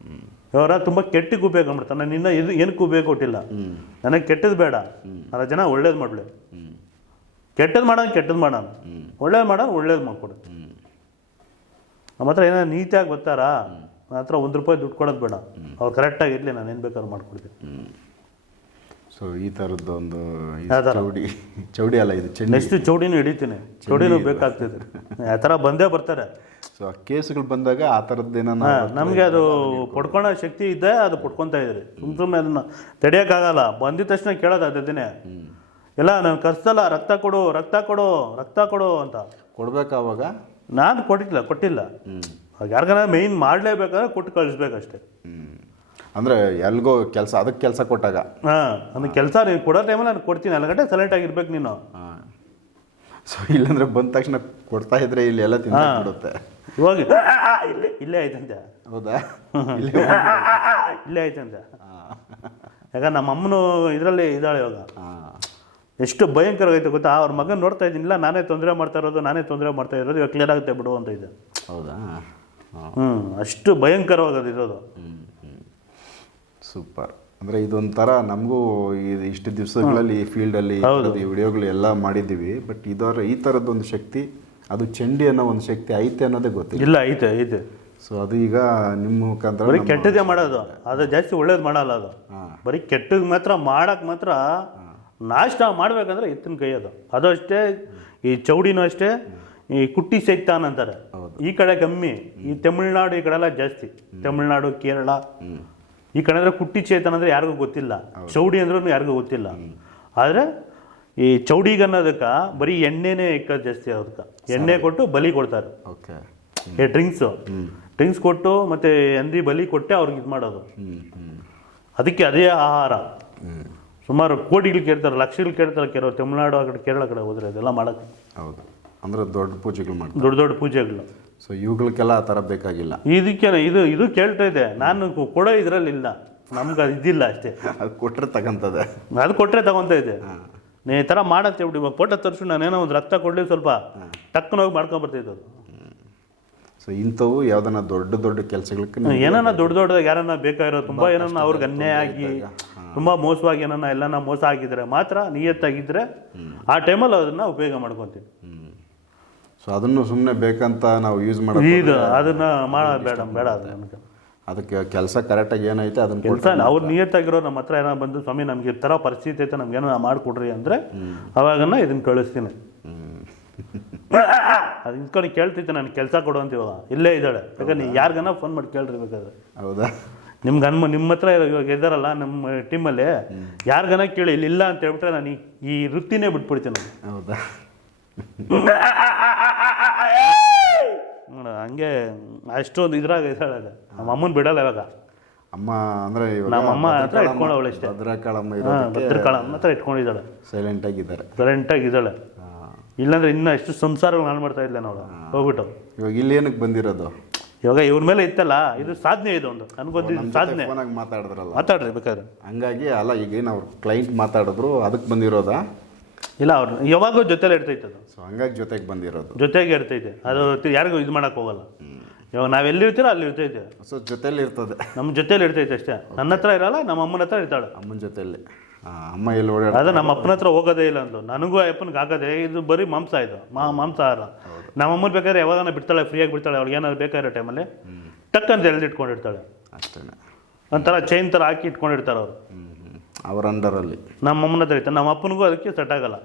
S2: ಹ್ಞೂ
S1: ಇವರ ತುಂಬ ಕೆಟ್ಟಿಗೆ ಉಪಯೋಗ ಮಾಡ್ತಾರೆ. ನಾನು ಇನ್ನ ಇದು ಏನಕ್ಕೆ ಉಪಯೋಗ ಕೊಟ್ಟಿಲ್ಲ. ನನಗೆ ಕೆಟ್ಟದ್ದು ಬೇಡ. ನಾಲ್ಕು ಜನ ಒಳ್ಳೇದು ಮಾಡಲಿ ಕೆಟ್ಟದ್ದು ಮಾಡೋಣ ಕೆಟ್ಟದ್ದು ಮಾಡೋಣ ಒಳ್ಳೇದು ಮಾಡೋಣ ಒಳ್ಳೇದು ಮಾಡಿಕೊಡು. ನಮ್ಮ ಹತ್ರ ಏನೋ ನೀತಿಯಾಗಿ ಬರ್ತಾರಾ ನನ್ನ ಹತ್ರ ಒಂದು ರೂಪಾಯಿ ದುಡ್ಡು ಕೊಡೋದು ಬೇಡ. ಅವ್ರು ಕರೆಕ್ಟಾಗಿ ಇರಲಿ ನಾನು ಏನು ಬೇಕಾದ್ರೂ ಮಾಡ್ಕೊಡ್ತೀನಿ.
S2: ಸೊ ಈ ಥರದ್ದು ಒಂದು ಈ ಚೌಡಿ ಚೌಡಿ ಅಲ್ಲ ಇದು
S1: ನೆಕ್ಸ್ಟ್ ಚೌಡಿನೂ ಹಿಡಿತೀನಿ. ಚೌಡಿನೂ ಬೇಕಾಗ್ತದೆ. ಆ ಥರ ಬಂದೇ ಬರ್ತಾರೆ.
S2: ಸೊ ಕೇಸ್ಗಳು ಬಂದಾಗ ಆ ಥರದ್ದೇನ
S1: ನಮಗೆ ಅದು ಪಡ್ಕೊಳ್ಳೋ ಶಕ್ತಿ ಇದೆ ಅದು ಪಡ್ಕೊತಾ ಇದ್ರಿ. ಸುಮ್ಮ ಸುಮ್ಮನೆ ಅದನ್ನ ತಡೆಯೋಕ್ಕಾಗಲ್ಲ. ಬಂದಿದ ತಕ್ಷಣ ಕೇಳೋದು ಅದೇನೆ ಎಲ್ಲ ನಾನು ಕರ್ಸಲ್ಲ ರಕ್ತ ಕೊಡು ರಕ್ತ ಕೊಡು ರಕ್ತ ಕೊಡು ಅಂತ.
S2: ಕೊಡ್ಬೇಕು ಅವಾಗ?
S1: ನಾನು ಕೊಟ್ಟಿಲ್ಲ ಕೊಟ್ಟಿಲ್ಲ. ಯಾರಿಗಾರ ಮೇಯ್ನ್ ಮಾಡಲೇಬೇಕಾದ್ರೆ ಕೊಟ್ಟು ಕಳಿಸ್ಬೇಕಷ್ಟೇ.
S2: ಅಂದರೆ ಎಲ್ಗೋ ಕೆಲಸ ಅದಕ್ಕೆ ಕೆಲಸ ಕೊಟ್ಟಾಗ?
S1: ಹಾಂ ಅದು ಕೆಲಸ ನೀವು ಕೊಡೋ ಟೈಮಲ್ಲಿ ನಾನು ಕೊಡ್ತೀನಿ. ಎಲ್ಲ ಗಂಟೆ ಸೈಲೆಂಟ್ ಆಗಿರ್ಬೇಕು ನೀನು.
S2: ಸೊ ಇಲ್ಲಾಂದ್ರೆ ಬಂದ ತಕ್ಷಣ ಕೊಡ್ತಾ ಇದ್ರೆ ಇಲ್ಲಿ ಎಲ್ಲ ತಿಂದ್ಬಿಡುತ್ತೆ
S1: ಇವಾಗ ಇಲ್ಲೇ ಇಲ್ಲೇ ಆಯ್ತಂತೆ.
S2: ಹೌದಾ? ಇಲ್ಲೇ
S1: ಆಯ್ತಂತೆ. ಯಾಕಂದ್ರೆ ನಮ್ಮ ಅಮ್ಮನು ಇದರಲ್ಲಿ ಇದ್ದಾಳೆ ಇವಾಗ. ಎಷ್ಟು ಭಯಂಕರವಾಗೈತೆ ಗೊತ್ತಾ? ಅವ್ರ ಮಗನ ನೋಡ್ತಾ ಇದ್ದೀನಿಲ್ಲ ನಾನೇ ತೊಂದರೆ ಮಾಡ್ತಾ ಇರೋದು ನಾನೇ ತೊಂದರೆ ಮಾಡ್ತಾ ಇರೋದು ಇವಾಗ ಕ್ಲಿಯರ್ ಆಗುತ್ತೆ ಬಿಡು ಅಂತ ಇದೆ.
S2: ಹೌದಾ?
S1: ಹ್ಞೂ ಅಷ್ಟು ಭಯಂಕರವಾಗದು ಇರೋದು.
S2: ಸೂಪರ್. ಅಂದರೆ ಇದೊಂಥರ ನಮಗೂ ಇದು ಇಷ್ಟು ದಿವಸಗಳಲ್ಲಿ ಈ ಫೀಲ್ಡಲ್ಲಿ ವಿಡಿಯೋಗಳು ಎಲ್ಲ ಮಾಡಿದ್ದೀವಿ. ಬಟ್ ಇದರ ಈ ಥರದ್ದೊಂದು ಶಕ್ತಿ ಅದು ಚಂಡಿ ಅನ್ನೋ ಒಂದು ಶಕ್ತಿ ಐತೆ ಅನ್ನೋದೇ ಗೊತ್ತಿಲ್ಲ.
S1: ಇಲ್ಲ ಐತೆ ಐತೆ.
S2: ಸೊ ಅದು ಈಗ ನಿಮ್ಮ ಮುಖಾಂತರ
S1: ಬರೀ ಕೆಟ್ಟದೇ ಮಾಡೋದು. ಅದು ಜಾಸ್ತಿ ಒಳ್ಳೇದು ಮಾಡಲ್ಲ ಅದು. ಬರೀ ಕೆಟ್ಟದ್ದು ಮಾತ್ರ ಮಾಡಕ್ಕೆ ಮಾತ್ರ ನಾಷ್ಟ ಮಾಡ್ಬೇಕಂದ್ರೆ ಎತ್ತಿನ ಕೈ ಅದು. ಅದು ಅಷ್ಟೇ ಈ ಚೌಡಿನೂ ಅಷ್ಟೇ ಈ ಕುಟ್ಟಿ ಸೈತಾನ್ ಅಂತಾರೆ. ಈ ಕಡೆ ಕಮ್ಮಿ ಈ ತಮಿಳ್ನಾಡು ಈ ಕಡೆ ಎಲ್ಲ ಜಾಸ್ತಿ ತಮಿಳ್ನಾಡು ಕೇರಳ. ಈ ಕಡೆ ಅಂದರೆ ಕುಟ್ಟಿ ಚೇತನ ಅಂದರೆ ಯಾರಿಗೂ ಗೊತ್ತಿಲ್ಲ. ಚೌಡಿ ಅಂದ್ರೂ ಯಾರಿಗೂ ಗೊತ್ತಿಲ್ಲ. ಆದ್ರೆ ಈ ಚೌಡಿಗೆ ಅನ್ನೋದಕ್ಕೆ ಬರೀ ಎಣ್ಣೆನೇ ಇಕ್ಕೋದು ಜಾಸ್ತಿ ಅದಕ್ಕೆ ಎಣ್ಣೆ ಕೊಟ್ಟು ಬಲಿ ಕೊಡ್ತಾರೆ.
S2: ಓಕೆ.
S1: ಏ ಡ್ರಿಂಕ್ಸು ಡ್ರಿಂಕ್ಸ್ ಕೊಟ್ಟು ಮತ್ತೆ ಹಂದಿ ಬಲಿ ಕೊಟ್ಟೆ ಅವ್ರಿಗೆ ಇದು ಮಾಡೋದು. ಅದಕ್ಕೆ ಅದೇ ಆಹಾರ. ಸುಮಾರು ಕೋಟಿಗಳು ಕೇಳ್ತಾರೆ ಲಕ್ಷಗಳು ಕೇಳ್ತಾರೆ ಕೆಲವರು ತಮಿಳ್ನಾಡು ಆ ಕಡೆ ಕೇರಳ ಕಡೆ ಹೋದ್ರೆ ಅದೆಲ್ಲ ಮಾಡಕ್ಕೆ.
S2: ಹೌದು. ಅಂದ್ರೆ ದೊಡ್ಡ ಪೂಜೆಗಳು ಮಾಡಿ
S1: ದೊಡ್ಡ ದೊಡ್ಡ ಪೂಜೆಗಳು.
S2: ಸೊ ಇವುಗಳಿಗೆಲ್ಲ ಆ ಥರ ಬೇಕಾಗಿಲ್ಲ.
S1: ಇದಕ್ಕೆ ಇದು ಇದು ಕೇಳ್ತಾ ಇದೆ. ನಾನು ಕೊಡೋ ಇದರಲ್ಲಿ ಇಲ್ಲ. ನಮ್ಗೆ ಅದು ಇದಿಲ್ಲ ಅಷ್ಟೇ.
S2: ಅದು ಕೊಟ್ಟರೆ ತಗೊಂತದೆ.
S1: ಅದು ಕೊಟ್ಟರೆ ತಗೊಂತ ಇದೆ. ನೀ ಈ ಥರ ಮಾಡತ್ತೆ ಬಿಡಿ ಇವಾಗ ಫೋಟೋ ತರಿಸು ನಾನೇನೋ ಒಂದು ರಕ್ತ ಕೊಡಲಿ ಸ್ವಲ್ಪ ಟಕ್ಕನ ಹೋಗಿ ಮಾಡ್ಕೊಂಬರ್ತೈತೆ ಅದು
S2: ಸೊ ಇಂಥವು ಯಾವ್ದನ್ನ ದೊಡ್ಡ ದೊಡ್ಡ ಕೆಲಸಗಳಿಗೆ ನೀವು
S1: ಏನಾನ ದೊಡ್ಡ ದೊಡ್ಡದಾಗ ಯಾರನ್ನ ಬೇಕಾಗಿರೋ ತುಂಬಾ ಏನನ್ನ ಅವ್ರಿಗೆ ಅನ್ಯಾಯ ಆಗಿ ತುಂಬಾ ಮೋಸವಾಗಿ ಏನನ್ನ ಎಲ್ಲನ ಮೋಸ ಆಗಿದ್ರೆ ಮಾತ್ರ ನಿಯತ್ತಾಗಿದ್ದರೆ ಆ ಟೈಮಲ್ಲಿ ಅದನ್ನ ಉಪಯೋಗ ಮಾಡ್ಕೊತೀವಿ.
S2: ಸೊ ಅದನ್ನು ಸುಮ್ಮನೆ ಬೇಕಂತ ನಾವು ಯೂಸ್ ಮಾಡೋದು
S1: ಇದು ಅದನ್ನ ಮಾಡ ಬೇಡ ಬೇಡ ಅದು ನನಗೆ
S2: ಅದಕ್ಕೆ ಕೆಲಸ ಕರೆಕ್ಟಾಗಿ ಏನೈತೆ ಅದನ್ನ
S1: ಕೆಲಸ ಅವ್ರು ನಿಯತ್ತಾಗಿರೋ ನಮ್ಮ ಹತ್ರ ಏನೋ ಬಂದು ಸ್ವಾಮಿ ನಮ್ಗೆ ಈ ಥರ ಪರಿಸ್ಥಿತಿ ಐತೆ ನಮ್ಗೆ ಏನೋ ಮಾಡಿಕೊಡ್ರಿ ಅಂದರೆ ಅವಾಗನ ಇದನ್ನ ಕಳಿಸ್ತೀನಿ. (laughs) ಅದು ನಿಂತ್ಕೊಂಡು ಕೇಳ್ತಿದ್ದೆ ನಾನು ಕೆಲಸ ಕೊಡು ಅಂತ ಇವಾಗ. ಇಲ್ಲೇ ಇದ್ದಾಳೆ. ಯಾಕಂದ್ರೆ ನೀವು ಯಾರಿಗನ ಫೋನ್ ಮಾಡಿ ಕೇಳ್ರಿ ಬೇಕಾದ್ರೆ.
S2: ಹೌದಾ?
S1: ನಿಮ್ಗೆ ಅನ್ಮ ನಿಮ್ಮ ಹತ್ರ ಇರೋ- ಇವಾಗ ಇದ್ದಾರಲ್ಲ ನಮ್ಮ ಟೀಮಲ್ಲಿ ಯಾರಿಗನ ಕೇಳಿ ಇಲ್ಲಿ ಇಲ್ಲ ಅಂತ ಹೇಳ್ಬಿಟ್ರೆ ನಾನು ಈ- ವೃತ್ತಿನೇ ಬಿಟ್ಬಿಡ್ತೀನಿ. ನಾನು
S2: ಹೌದಾ? (laughs)
S1: ಹಂಗೆ ಅಷ್ಟೊಂದು ಇದ್ರಾಗ ಇದ್ದಾಳೆ ನಮ್ಮ ಅಮ್ಮನ ಬಿಡಲ್ಲ ಇವಾಗ.
S2: ಅಮ್ಮ ಅಂದ್ರೆ
S1: ನಮ್ಮ ಅಮ್ಮ ಹತ್ರ ಇಟ್ಕೊಂಡವಳು ಅಷ್ಟೇ.
S2: ಭದ್ರಕಾಳಮ್ಮ
S1: ಭದ್ರಕಾಳಮ್ಮ ಹತ್ರ ಇಟ್ಕೊಂಡಿದ್ದಾಳೆ.
S2: ಸೈಲೆಂಟ್ ಆಗಿದ್ದಾರೆ
S1: ಸೈಲೆಂಟ್ ಆಗಿದ್ದಾಳೆ ಇಲ್ಲಾಂದ್ರೆ ಇನ್ನೂ ಎಷ್ಟು ಸಂಸಾರಗಳು ನಾನು ಮಾಡ್ತಾ ಇದ್ದೆ ನಾವು ಹೋಗ್ಬಿಟ್ಟು.
S2: ಇವಾಗ ಇಲ್ಲಿ ಏನಕ್ಕೆ ಬಂದಿರೋದು?
S1: ಇವಾಗ ಇವ್ರ ಮೇಲೆ ಇತ್ತಲ್ಲ ಇದು ಸಾಧನೆ ಇದು ಒಂದು. ನನಗೊಂದು ಸಾಧನೆ.
S2: ಮಾತಾಡಿದ್ರಲ್ಲ.
S1: ಮಾತಾಡ್ರಿ ಬೇಕಾದ್ರೆ.
S2: ಹಂಗಾಗಿ ಅಲ್ಲ ಈಗ ಏನು ಅವ್ರ ಕ್ಲೈಂಟ್ ಮಾತಾಡಿದ್ರು ಅದಕ್ಕೆ ಬಂದಿರೋದಾ?
S1: ಇಲ್ಲ ಅವ್ರು ಯಾವಾಗೂ ಜೊತೆಲಿ ಇರ್ತೈತೆ ಅದು.
S2: ಸೊ ಹಂಗಾಗಿ ಜೊತೆಗೆ ಬಂದಿರೋದು.
S1: ಜೊತೆಗೆ ಇರ್ತೈತೆ. ಅದು ಯಾರಿಗೂ ಇದು ಮಾಡಕ್ ಹೋಗಲ್ಲ. ಇವಾಗ ನಾವು ಎಲ್ಲಿರ್ತೀರೋ ಅಲ್ಲಿ ಇರ್ತೈತೆ.
S2: ಸೊ ಜೊತೆಲಿ ಇರ್ತದೆ.
S1: ನಮ್ಮ ಜೊತೆಲಿ ಇರ್ತೈತೆ ಅಷ್ಟೇ. ನನ್ನ ಹತ್ರ ಇರಲ್ಲ ನಮ್ಮ ಅಮ್ಮನ ಹತ್ರ ಇರ್ತಾಳೆ.
S2: ಅಮ್ಮನ ಜೊತೆಲಿ ಅಮ್ಮ ಎಲ್ಲಿ ಓಡಾಡ
S1: ಅದು ನಮ್ಮ ಅಪ್ಪನ ಹತ್ರ ಹೋಗೋದೇ ಇಲ್ಲ ಅಂದು ನನಗೂ ಅಪ್ಪನಿಗೆ ಆಗದೆ ಇದು ಬರೀ ಮಾಂಸ ಇದು. ಮಾ ಮಾಂಸಾಹಾರ ನಮ್ಮ ಅಮ್ಮನ ಬೇಕಾದ್ರೆ ಯಾವಾಗ ಬಿಡ್ತಾಳೆ ಫ್ರೀಯಾಗಿ ಬಿಡ್ತಾಳೆ. ಅವ್ಳಿಗೆ ಏನಾದ್ರು ಬೇಕಾಗಿರೋ ಟೈಮಲ್ಲಿ ಟಕ್ ಅಂತ ಎಳ್ದಿಟ್ಕೊಂಡಿರ್ತಾಳೆ.
S2: ಅಷ್ಟೇ
S1: ಒಂಥರ ಚೈನ್ ಥರ ಹಾಕಿ ಇಟ್ಕೊಂಡಿರ್ತಾರೆ ಅವರು.
S2: ಅವ್ರ ಅಂಡರಲ್ಲಿ
S1: ನಮ್ಮ ಅಮ್ಮನ ಹತ್ರ ಇತ್ತು. ನಮ್ಮ ಅಪ್ಪನಿಗೂ ಅದಕ್ಕೆ ಸೆಟ್ ಆಗಲ್ಲ.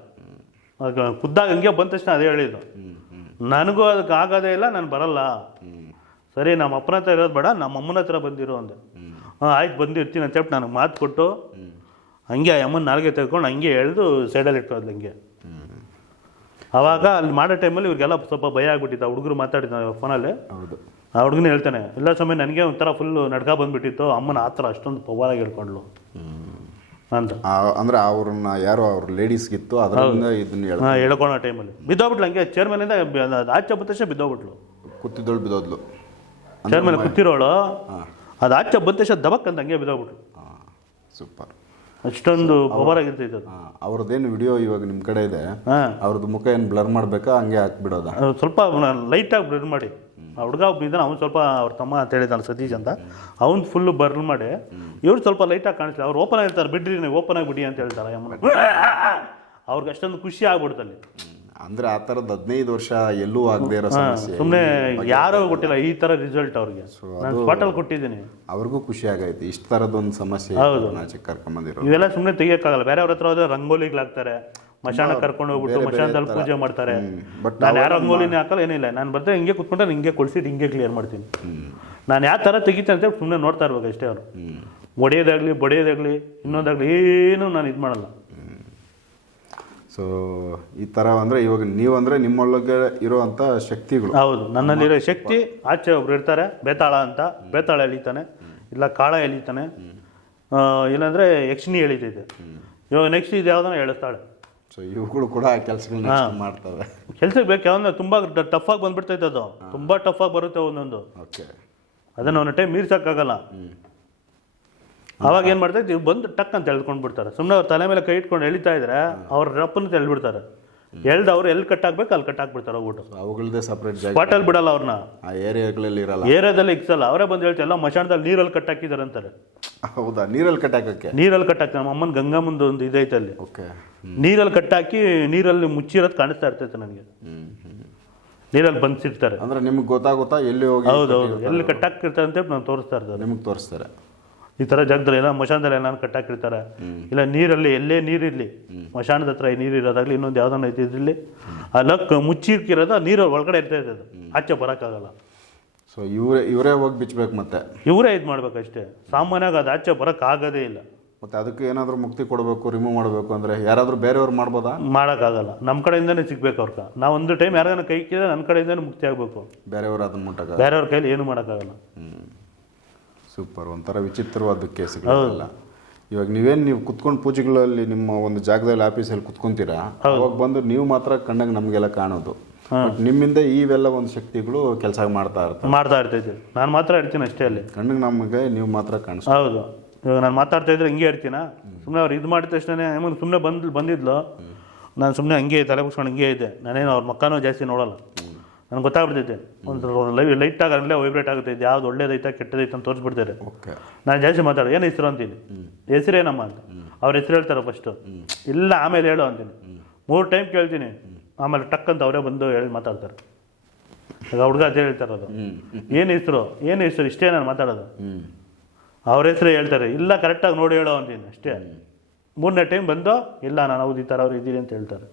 S1: ಅದಕ್ಕೆ ಖುದ್ದಾಗ ಹಂಗೆ ಬಂದ ತಕ್ಷಣ ಅದೇ ಹೇಳಿದ್ದು. ನನಗೂ ಅದಕ್ಕೆ ಆಗೋದೇ ಇಲ್ಲ ನಾನು ಬರಲ್ಲ. ಸರಿ ನಮ್ಮ ಅಪ್ಪನ ಹತ್ರ ಇರೋದು ಬೇಡ ನಮ್ಮ ಅಮ್ಮನ ಹತ್ರ ಬಂದಿರೋ ಅಂದೆ. ಹಾಂ ಆಯ್ತು ಬಂದಿರ್ತೀನಿ ಅಂತ ಹೇಳಿ ನನಗೆ ಮಾತು ಕೊಟ್ಟು ಹಂಗೆ ಆ ಅಮ್ಮನ ನಾಲ್ಗೆ ತೆಗೆದುಕೊಂಡು ಹಂಗೆ ಎಳೆದು ಸೈಡಲ್ಲಿ ಇಟ್ಟು ಹಂಗೆ.
S2: ಆವಾಗ
S1: ಅವಾಗ ಅಲ್ಲಿ ಮಾಡೋ ಟೈಮಲ್ಲಿ ಇವ್ರಿಗೆಲ್ಲ ಸ್ವಲ್ಪ ಭಯ ಆಗ್ಬಿಟ್ಟಿತ್ತು. ಆ ಹುಡುಗರು ಮಾತಾಡಿದ ಫೋನಲ್ಲಿ
S2: ಹೌದು.
S1: ಆ ಹುಡುಗನೇ ಹೇಳ್ತಾನೆ ಎಲ್ಲ ಸಮಯ ನನಗೆ ಒಂಥರ ಫುಲ್ಲು ನಡ್ಕ ಬಂದ್ಬಿಟ್ಟಿತ್ತು. ಅಮ್ಮನ ಆ ಥರ ಅಷ್ಟೊಂದು ಪವರಾಗಿ ಹೇಳ್ಕೊಂಡ್ಲು ಅಂತ
S2: ಆ- ಅಂದ್ರೆ ಅವ್ರನ್ನ ಯಾರೋ ಅವ್ರ ಲೇಡೀಸ್ಗಿತ್ತು ಅದರಿಂದ ಇದನ್ನ
S1: ಹೇಳ್ಕೊಳೋ ಟೈಮಲ್ಲಿ ಬಿದ್ದೋಗ್ಬಿಟ್ಲು ಹಂಗೆ ಚೇರ್ ಮೇಲಿಂದ ಬ- ಅದು ಆಚೆ ಬಂದ ತಕ್ಷಣ ಬಿದ್ದೋಗ್ಬಿಟ್ಲು.
S2: ಕುತ್ತಿದ್ದೋಳು ಬಿದ್ದೋದ್ಲು.
S1: ಚೇರ್ ಮೇಲೆ ಕೂತಿರೋಳು.
S2: ಹಾಂ.
S1: ಅದು ಆಚೆ ಬಂದ ತಕ್ಷಣ ದಬಕ್ ಅಂತ ಹಂಗೆ ಬಿದ್ದೋಗ್ಬಿಟ್ಲು.
S2: ಹಾಂ ಸೂಪರ್
S1: ಅಷ್ಟೊಂದು ಪವರ್ ಆಗಿರ್ತೈತೆ
S2: ಅವ್ರದ್ದೇನು ವಿಡಿಯೋ ಇವಾಗ ನಿಮ್ಮ ಕಡೆ ಇದೆ ಅವ್ರದ್ದು ಮುಖ ಏನು ಬ್ಲರ್ ಮಾಡಬೇಕಾ ಹಂಗೆ ಹಾಕ್ಬಿಡೋದ?
S1: ಸ್ವಲ್ಪ ಲೈಟಾಗಿ ಬ್ಲರ್ ಮಾಡಿ. ಆ ಹುಡುಗ ಒಬ್ಬ ಇದ್ದಾನೆ ಅವ್ನು ಸ್ವಲ್ಪ ಅವ್ರ ತಮ್ಮ ಅಂತ ಹೇಳಿದ್ದಾನೆ ಸತೀಶ್ ಅಂತ. ಅವ್ನು ಫುಲ್ಲು ಬರ್ಲ್ ಮಾಡಿ ಇವ್ರು ಸ್ವಲ್ಪ ಲೈಟಾಗಿ ಕಾಣಿಸ್ಲಿ ಅವ್ರು ಓಪನ್ ಆಗಿರ್ತಾರೆ ಬಿಡ್ರಿ ನೀವು ಓಪನ್ ಆಗಿ ಬಿಡಿ ಅಂತ ಹೇಳ್ತಾರೆ ಅಮ್ಮನ ಅವ್ರಿಗೆ ಅಷ್ಟೊಂದು ಖುಷಿ ಆಗ್ಬಿಡ್ತಲ್ಲಿ
S2: ಅಂದ್ರೆ ಆ ಥರದ್ದು ಹದಿನೈದು ವರ್ಷ ಎಲ್ಲೂ ಆಗದೆ ಇರೋ ಸಮಸ್ಯೆ.
S1: ಸುಮ್ಮನೆ ಯಾರೋ ಕೊಟ್ಟಿಲ್ಲ ಈ ಥರ ರಿಸಲ್ಟ್ ಅವ್ರಿಗೆ. ನಾನು ಸ್ಪಾಟಲ್ಲಿ ಕೊಟ್ಟಿದ್ದೀನಿ.
S2: ಅವ್ರಿಗೂ ಖುಷಿ ಆಗೈತೆ ಇಷ್ಟು ಥರದ್ದೊಂದು ಸಮಸ್ಯೆ
S1: ಹೌದು.
S2: ನಾಚೆ ಕರ್ಕೊಂಬಂದಿರೋ
S1: ಇವೆಲ್ಲ ಸುಮ್ಮನೆ ತೆಗಿಯೋಕ್ಕಾಗಲ್ಲ. ಬೇರೆಯವ್ರ ಹತ್ರ ಹೋದ್ರೆ ರಂಗೋಲಿಗಳಾಗ್ತಾರೆ ಮಶಾನ ಕರ್ಕೊಂಡು ಹೋಗ್ಬಿಟ್ಟು ಮಶಾನದಲ್ಲಿ ಪೂಜೆ ಮಾಡ್ತಾರೆ. ನಾನು ಯಾರು ರಂಗೋಲಿನೇ ಹಾಕಲ್ಲ ಏನಿಲ್ಲ ನಾನು ಬರ್ತಾರೆ ಹಿಂಗೆ ಕುತ್ಕೊಂಡ್ರೆ ಹಿಂಗೆ ಕೊಡ್ಸಿಟ್ಟು ಹಿಂಗೆ ಕ್ಲಿಯರ್ ಮಾಡ್ತೀನಿ. ನಾನು ಯಾವ ಥರ ತೆಗಿತೇನೆ ಅಂತ ಸುಮ್ಮನೆ ನೋಡ್ತಾ ಇರ್ಬೇಕು ಅಷ್ಟೇ ಅವರು. ಒಡೆಯೋದಾಗಲಿ ಒಡೆಯೋದಾಗ್ಲಿ ಇನ್ನೊಂದಾಗಲಿ ಏನು ನಾನು ಇದು ಮಾಡಲ್ಲ.
S2: ಸೊ ಈ ಥರ ಅಂದರೆ ಇವಾಗ ನೀವು ಅಂದರೆ ನಿಮ್ಮೊಳಗೆ ಇರೋವಂಥ ಶಕ್ತಿಗಳು.
S1: ಹೌದು ನನ್ನಲ್ಲಿರೋ ಶಕ್ತಿ ಆಚೆ ಒಬ್ರು ಇರ್ತಾರೆ ಬೇತಾಳ ಅಂತ ಬೇತಾಳ ಎಳಿತಾನೆ ಇಲ್ಲ ಕಾಳ ಎಳಿತಾನೆ. ಇಲ್ಲಾಂದ್ರೆ ಯಕ್ಷಿಣಿ ಎಳಿತೈತೆ. ಇವಾಗ ನೆಕ್ಸ್ಟ್ ಇದು ಯಾವುದನ್ನ ಎಳಿಸ್ತಾಳೆ.
S2: ಸೊ ಇವುಗಳು ಕೂಡ ಆ ಕೆಲಸಗಳನ್ನ ಮಾಡ್ತವೆ.
S1: ಕೆಲಸಕ್ಕೆ ಬೇಕು ಯಾವಂದ್ರೆ ತುಂಬ ಟಫ್ ಆಗಿ ಬಂದ್ಬಿಡ್ತೈತೆ ಅದು. ತುಂಬ ಟಫ್ ಆಗಿ ಬರುತ್ತೆ ಒಂದೊಂದು.
S2: ಓಕೆ
S1: ಅದನ್ನ ಒಂದು ಟೈಮ್ ಮೀರ್ಸಕ್ಕಾಗಲ್ಲ. ಅವಾಗ ಏನು ಮಾಡ್ತೈತೆ ನೀವು ಬಂದು ಟಕ್ ಅಂತ ಎಳ್ಕೊಂಡು ಬಿಡ್ತಾರೆ ಸುಮ್ಮನೆ ಅವ್ರ ತಲೆ ಮೇಲೆ ಕೈ ಇಟ್ಕೊಂಡು ಎಳಿತಾ ಇದ್ರೆ ಅವ್ರ ರಪ್ಪನ ಎಳ್ಬಿಡ್ತಾರೆ. ಎಳ್ದು ಅವ್ರು ಎಲ್ಲಿ ಕಟ್ ಆಗ್ಬೇಕು ಅಲ್ಲಿ ಕಟ್ ಆಗ್ಬಿಡ್ತಾರೆ ಹೋಗ್ಬಿಟ್ಟು.
S2: ಅವುಗಳದೇ ಸಪ್ರೇಟ್
S1: ಸ್ಪಾಟಲ್ಲಿ ಬಿಡಲ್ಲ ಅವ್ರನ್ನ
S2: ಆ ಏರಿಯಾಗಳಲ್ಲಿ ಇರಲ್ಲ.
S1: ಏರಿಯಾದಲ್ಲಿ ಇಕ್ಸಲ್ಲ. ಅವರೇ ಬಂದು ಹೇಳ್ತಾರೆ ಎಲ್ಲ ಮಶಾಣದಲ್ಲಿ ನೀರಲ್ಲಿ ಕಟ್ ಹಾಕಿದ್ದಾರೆ ಅಂತಾರೆ.
S2: ಹೌದಾ? ನೀರಲ್ಲಿ ಕಟ್ಟಾಕಕ್ಕೆ?
S1: ನೀರಲ್ಲಿ ಕಟ್ಟಾಕ ನಮ್ಮ ಅಮ್ಮನ ಮುಂದೆ ಒಂದು ಇದೈತೆ ಅಲ್ಲಿ.
S2: ಓಕೆ.
S1: ನೀರಲ್ಲಿ ಕಟ್ಟಾಕಿ ನೀರಲ್ಲಿ ಮುಚ್ಚಿರೋದು ಕಾಣಿಸ್ತಾ ಇರ್ತೈತೆ ನನಗೆ. ನೀರಲ್ಲಿ ಬಂದಿರ್ತಾರೆ
S2: ಅಂದ್ರೆ ನಿಮ್ಗೆ ಗೊತ್ತಾಗುತ್ತಾ ಎಲ್ಲಿ ಹೋಗಿ
S1: ಹೌದು ಹೌದು. ಎಲ್ಲಿ ಕಟ್ಟಾಕಿರ್ತಾರೆ ಅಂತ ನಾನು ತೋರಿಸ್ತಾ ಇರ್ತಾರೆ
S2: ನಿಮ್ಗೆ ತೋರಿಸ್ತಾರೆ.
S1: ಈ ಥರ ಜಾಗದಲ್ಲಿ ಎಲ್ಲ ಮಶಾನದಲ್ಲಿ ಎಲ್ಲ ಕಟ್ಟಾಕಿರ್ತಾರೆ. ಇಲ್ಲ ನೀರಲ್ಲಿ ಎಲ್ಲೇ ನೀರಿರಲಿ. ಮಶಾನದ ಹತ್ರ ನೀರು ಇರೋದಾಗ್ಲಿ ಇನ್ನೊಂದು ಯಾವ್ದಾನ ಇದ್ದಿರಲಿ ಅಲ್ಲ ಕ ಮುಚ್ಚಿರ್ಕಿರೋದು ನೀರು ಒಳಗಡೆ ಇರ್ತೈತೆ ಅದು. ಆಚೆ ಬರೋಕ್ಕಾಗಲ್ಲ.
S2: ಸೊ ಇವರೇ ಇವರೇ ಹೋಗಿ ಬಿಚ್ಚಬೇಕು ಮತ್ತೆ.
S1: ಇವರೇ ಇದು ಮಾಡ್ಬೇಕಷ್ಟೇ. ಸಾಮಾನ್ಯವಾಗಿ ಅದು ಆಚೆ ಬರೋಕ್ಕಾಗೋದೇ ಇಲ್ಲ.
S2: ಮತ್ತೆ ಅದಕ್ಕೆ ಏನಾದರೂ ಮುಕ್ತಿ ಕೊಡಬೇಕು ರಿಮೂವ್ ಮಾಡಬೇಕು ಅಂದರೆ ಯಾರಾದರೂ ಬೇರೆಯವ್ರು ಮಾಡ್ಬೋದಾ?
S1: ಮಾಡೋಕ್ಕಾಗಲ್ಲ. ನಮ್ಮ ಕಡೆಯಿಂದನೇ ಸಿಗ್ಬೇಕು ಅವ್ರಕ ನಾವು ಒಂದು ಟೈಮ್ ಯಾರಾದ್ರೂ ಕೈ ಕೇಳಿದ್ರೆ ನನ್ನ ಕಡೆಯಿಂದನೇ ಮುಕ್ತಿ ಆಗಬೇಕು.
S2: ಬೇರೆಯವರು ಅದನ್ನ ಮುಟ್ಟಾಗ
S1: ಬೇರೆಯವ್ರ ಕೈಲಿ ಏನು ಮಾಡೋಕ್ಕಾಗಲ್ಲ.
S2: ಹ್ಞೂ ಸೂಪರ್. ಒಂಥರ ವಿಚಿತ್ರವಾದ ಕೇಸ್ಗಳೆಲ್ಲ ಇವಾಗ ನೀವೇನು ನೀವು ಕುತ್ಕೊಂಡು ಪೂಜೆಗಳಲ್ಲಿ ನಿಮ್ಮ ಒಂದು ಜಾಗದಲ್ಲಿ ಆಫೀಸಲ್ಲಿ ಕುತ್ಕೊಂತೀರಾ? ಅವಾಗ ಬಂದು ನೀವು ಮಾತ್ರ ಕಣ್ಣಾಗ ನಮಗೆಲ್ಲ ಕಾಣೋದು. ಬಟ್ ನಿಮ್ಮಿಂದ ಇವೆಲ್ಲ ಒಂದು ಶಕ್ತಿಗಳು ಕೆಲಸ ಮಾಡ್ತಾ ಇರ್ತವೆ.
S1: ಮಾಡ್ತಾ ಇರ್ತೈತಿ ನಾನು ಮಾತ್ರ ಇರ್ತೀನಿ ಅಷ್ಟೇ ಅಲ್ಲಿ.
S2: ಕಣ್ಣಿಗೆ ನಮಗೆ ನೀವು ಮಾತ್ರ ಕಾಣಿಸ್
S1: ಹೌದು. ಇವಾಗ ನಾನು ಮಾತಾಡ್ತಾ ಇದ್ರೆ ಹಿಂಗೆ ಇರ್ತೀನ? ಸುಮ್ಮನೆ ಅವ್ರು ಇದು ಮಾಡಿದ ತಕ್ಷಣ ಸುಮ್ಮನೆ ಬಂದ್ ಬಂದಿದ್ಲು. ನಾನು ಸುಮ್ಮನೆ ಹಂಗೆ ತಲೆ ಕುಸ್ಕೊಂಡು ಹಿಂಗೆ ಇದ್ದೆ. ನಾನೇನು ಅವ್ರ ಮಕ್ಕನೂ ಜಾಸ್ತಿ ನೋಡಲ್ಲ. ನನಗೆ ಗೊತ್ತಾಗ್ಬಿಡ್ತೈತೆ. ಒಂದು ಲೈವ್ ಲೈಟ್ ಅಲ್ಲೇ ವೈಬ್ರೇಟ್ ಆಗುತ್ತೆ ಇದು ಯಾವ್ದು ಒಳ್ಳೇದೈತಾ ಕೆಟ್ಟದೈತೆ ಅಂತ ತೋರಿಸ್ಬಿಡ್ತಾರೆ.
S2: ಓಕೆ.
S1: ನಾನು ಜಾಸ್ತಿ ಮಾತಾಡೋ ಏನು ಹೆಸರು ಅಂತೀನಿ? ಹೆಸರೇನಮ್ಮ ಅಂತ. ಅವ್ರ ಹೆಸರು ಹೇಳ್ತಾರೆ ಫಸ್ಟು ಇಲ್ಲ ಆಮೇಲೆ ಹೇಳು ಅಂತೀನಿ. ಮೂರು ಟೈಮ್ ಕೇಳ್ತೀನಿ. ಆಮೇಲೆ ಟಕ್ ಅಂತ ಅವರೇ ಬಂದು ಹೇಳಿ ಮಾತಾಡ್ತಾರೆ. ಈಗ ಹುಡುಗ ಅದೇ ಹೇಳ್ತಾರೆ ಅದು. ಏನು ಹೆಸರು? ಏನು ಹೆಸರು? ಇಷ್ಟೇ ನಾನು ಮಾತಾಡೋದು. ಅವ್ರ ಹೆಸರು ಹೇಳ್ತಾರೆ. ಇಲ್ಲ ಕರೆಕ್ಟಾಗಿ ನೋಡಿ ಹೇಳೋ ಅಂತೀನಿ ಅಷ್ಟೇ. ಮೂರನೇ ಟೈಮ್ ಬಂದು ಇಲ್ಲ ನಾನು ಹೌದು ಈ ಥರ ಅವ್ರು ಇದ್ದೀರಿ ಅಂತ ಹೇಳ್ತಾರೆ.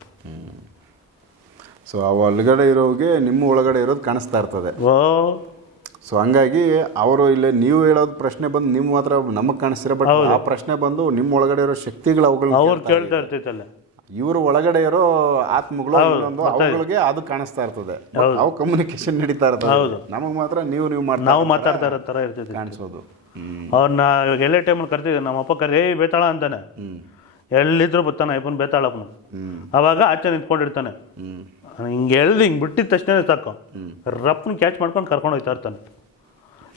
S2: ಸೊ ಅವು ಒಳಗಡೆ ಇರೋಗೆ ನಿಮ್ಮ ಒಳಗಡೆ ಇರೋದು ಕಾಣಿಸ್ತಾ ಇರ್ತದೆ.
S1: ಓ.
S2: ಸೊ ಹಂಗಾಗಿ ಅವರು ಇಲ್ಲೇ ನೀವು ಹೇಳೋದು ಪ್ರಶ್ನೆ ಬಂದು ನಿಮ್ಮ ಮಾತ್ರ ನಮಗೆ ಕಾಣಿಸ್ತಿರ ಬಟ್ ಆ ಪ್ರಶ್ನೆ ಬಂದು ನಿಮ್ಮ ಒಳಗಡೆ ಇರೋ ಶಕ್ತಿಗಳು
S1: ಅವ್ರು
S2: ಅವುಗಳು
S1: ಕೇಳ್ತಾ ಇರ್ತೈತಲ್ಲ.
S2: ಇವ್ರ ಒಳಗಡೆ ಇರೋ ಆತ್ಮಗಳು ಅವುಗಳಿಗೆ ಅದು ಕಾಣಿಸ್ತಾ ಇರ್ತದೆ. ನಾವು ಅವು ಕಮ್ಯುನಿಕೇಶನ್ ನಡೀತಾ ಇರ್ತದೆ. ನಮಗೆ ಮಾತ್ರ ನೀವು ನೀವು ಮಾಡಿ
S1: ನಾವು ಮಾತಾಡ್ತಾ ಇರೋ ಥರ ಇರ್ತದೆ.
S2: ಕಾಣಿಸೋದು.
S1: ಅವ್ರನ್ನ ಇವಾಗ ಎಲ್ಲೇ ಟೈಮಲ್ಲಿ ಕರ್ತಿದ್ದೆ ನಮ್ಮ ಅಪ್ಪ ಕರೆ ಏಯ್ ಬೇತಾಳ ಅಂತಾನೆ.
S2: ಹ್ಮ್.
S1: ಎಲ್ಲಿದ್ರು ಬರ್ತಾನೆ ಅಯ್ಯಪ್ಪನ ಬೇತಾಳಪ್ಪನು
S2: ಹ್ಮ್.
S1: ಅವಾಗ ಆಚೆ ನಿಂತ್ಕೊಂಡಿರ್ತಾನೆ.
S2: ಹ್ಮ್.
S1: ಹಿಂಗೆ ಎಳ್ದು ಹಿಂಗೆ ಬಿಟ್ಟಿದ ತಕ್ಷಣ ಸಾಕು. ರಪ್ಪನ ಕ್ಯಾಚ್ ಮಾಡ್ಕೊಂಡು ಕರ್ಕೊಂಡು ಹೋಗ್ತಾ ಇರ್ತಾನೆ.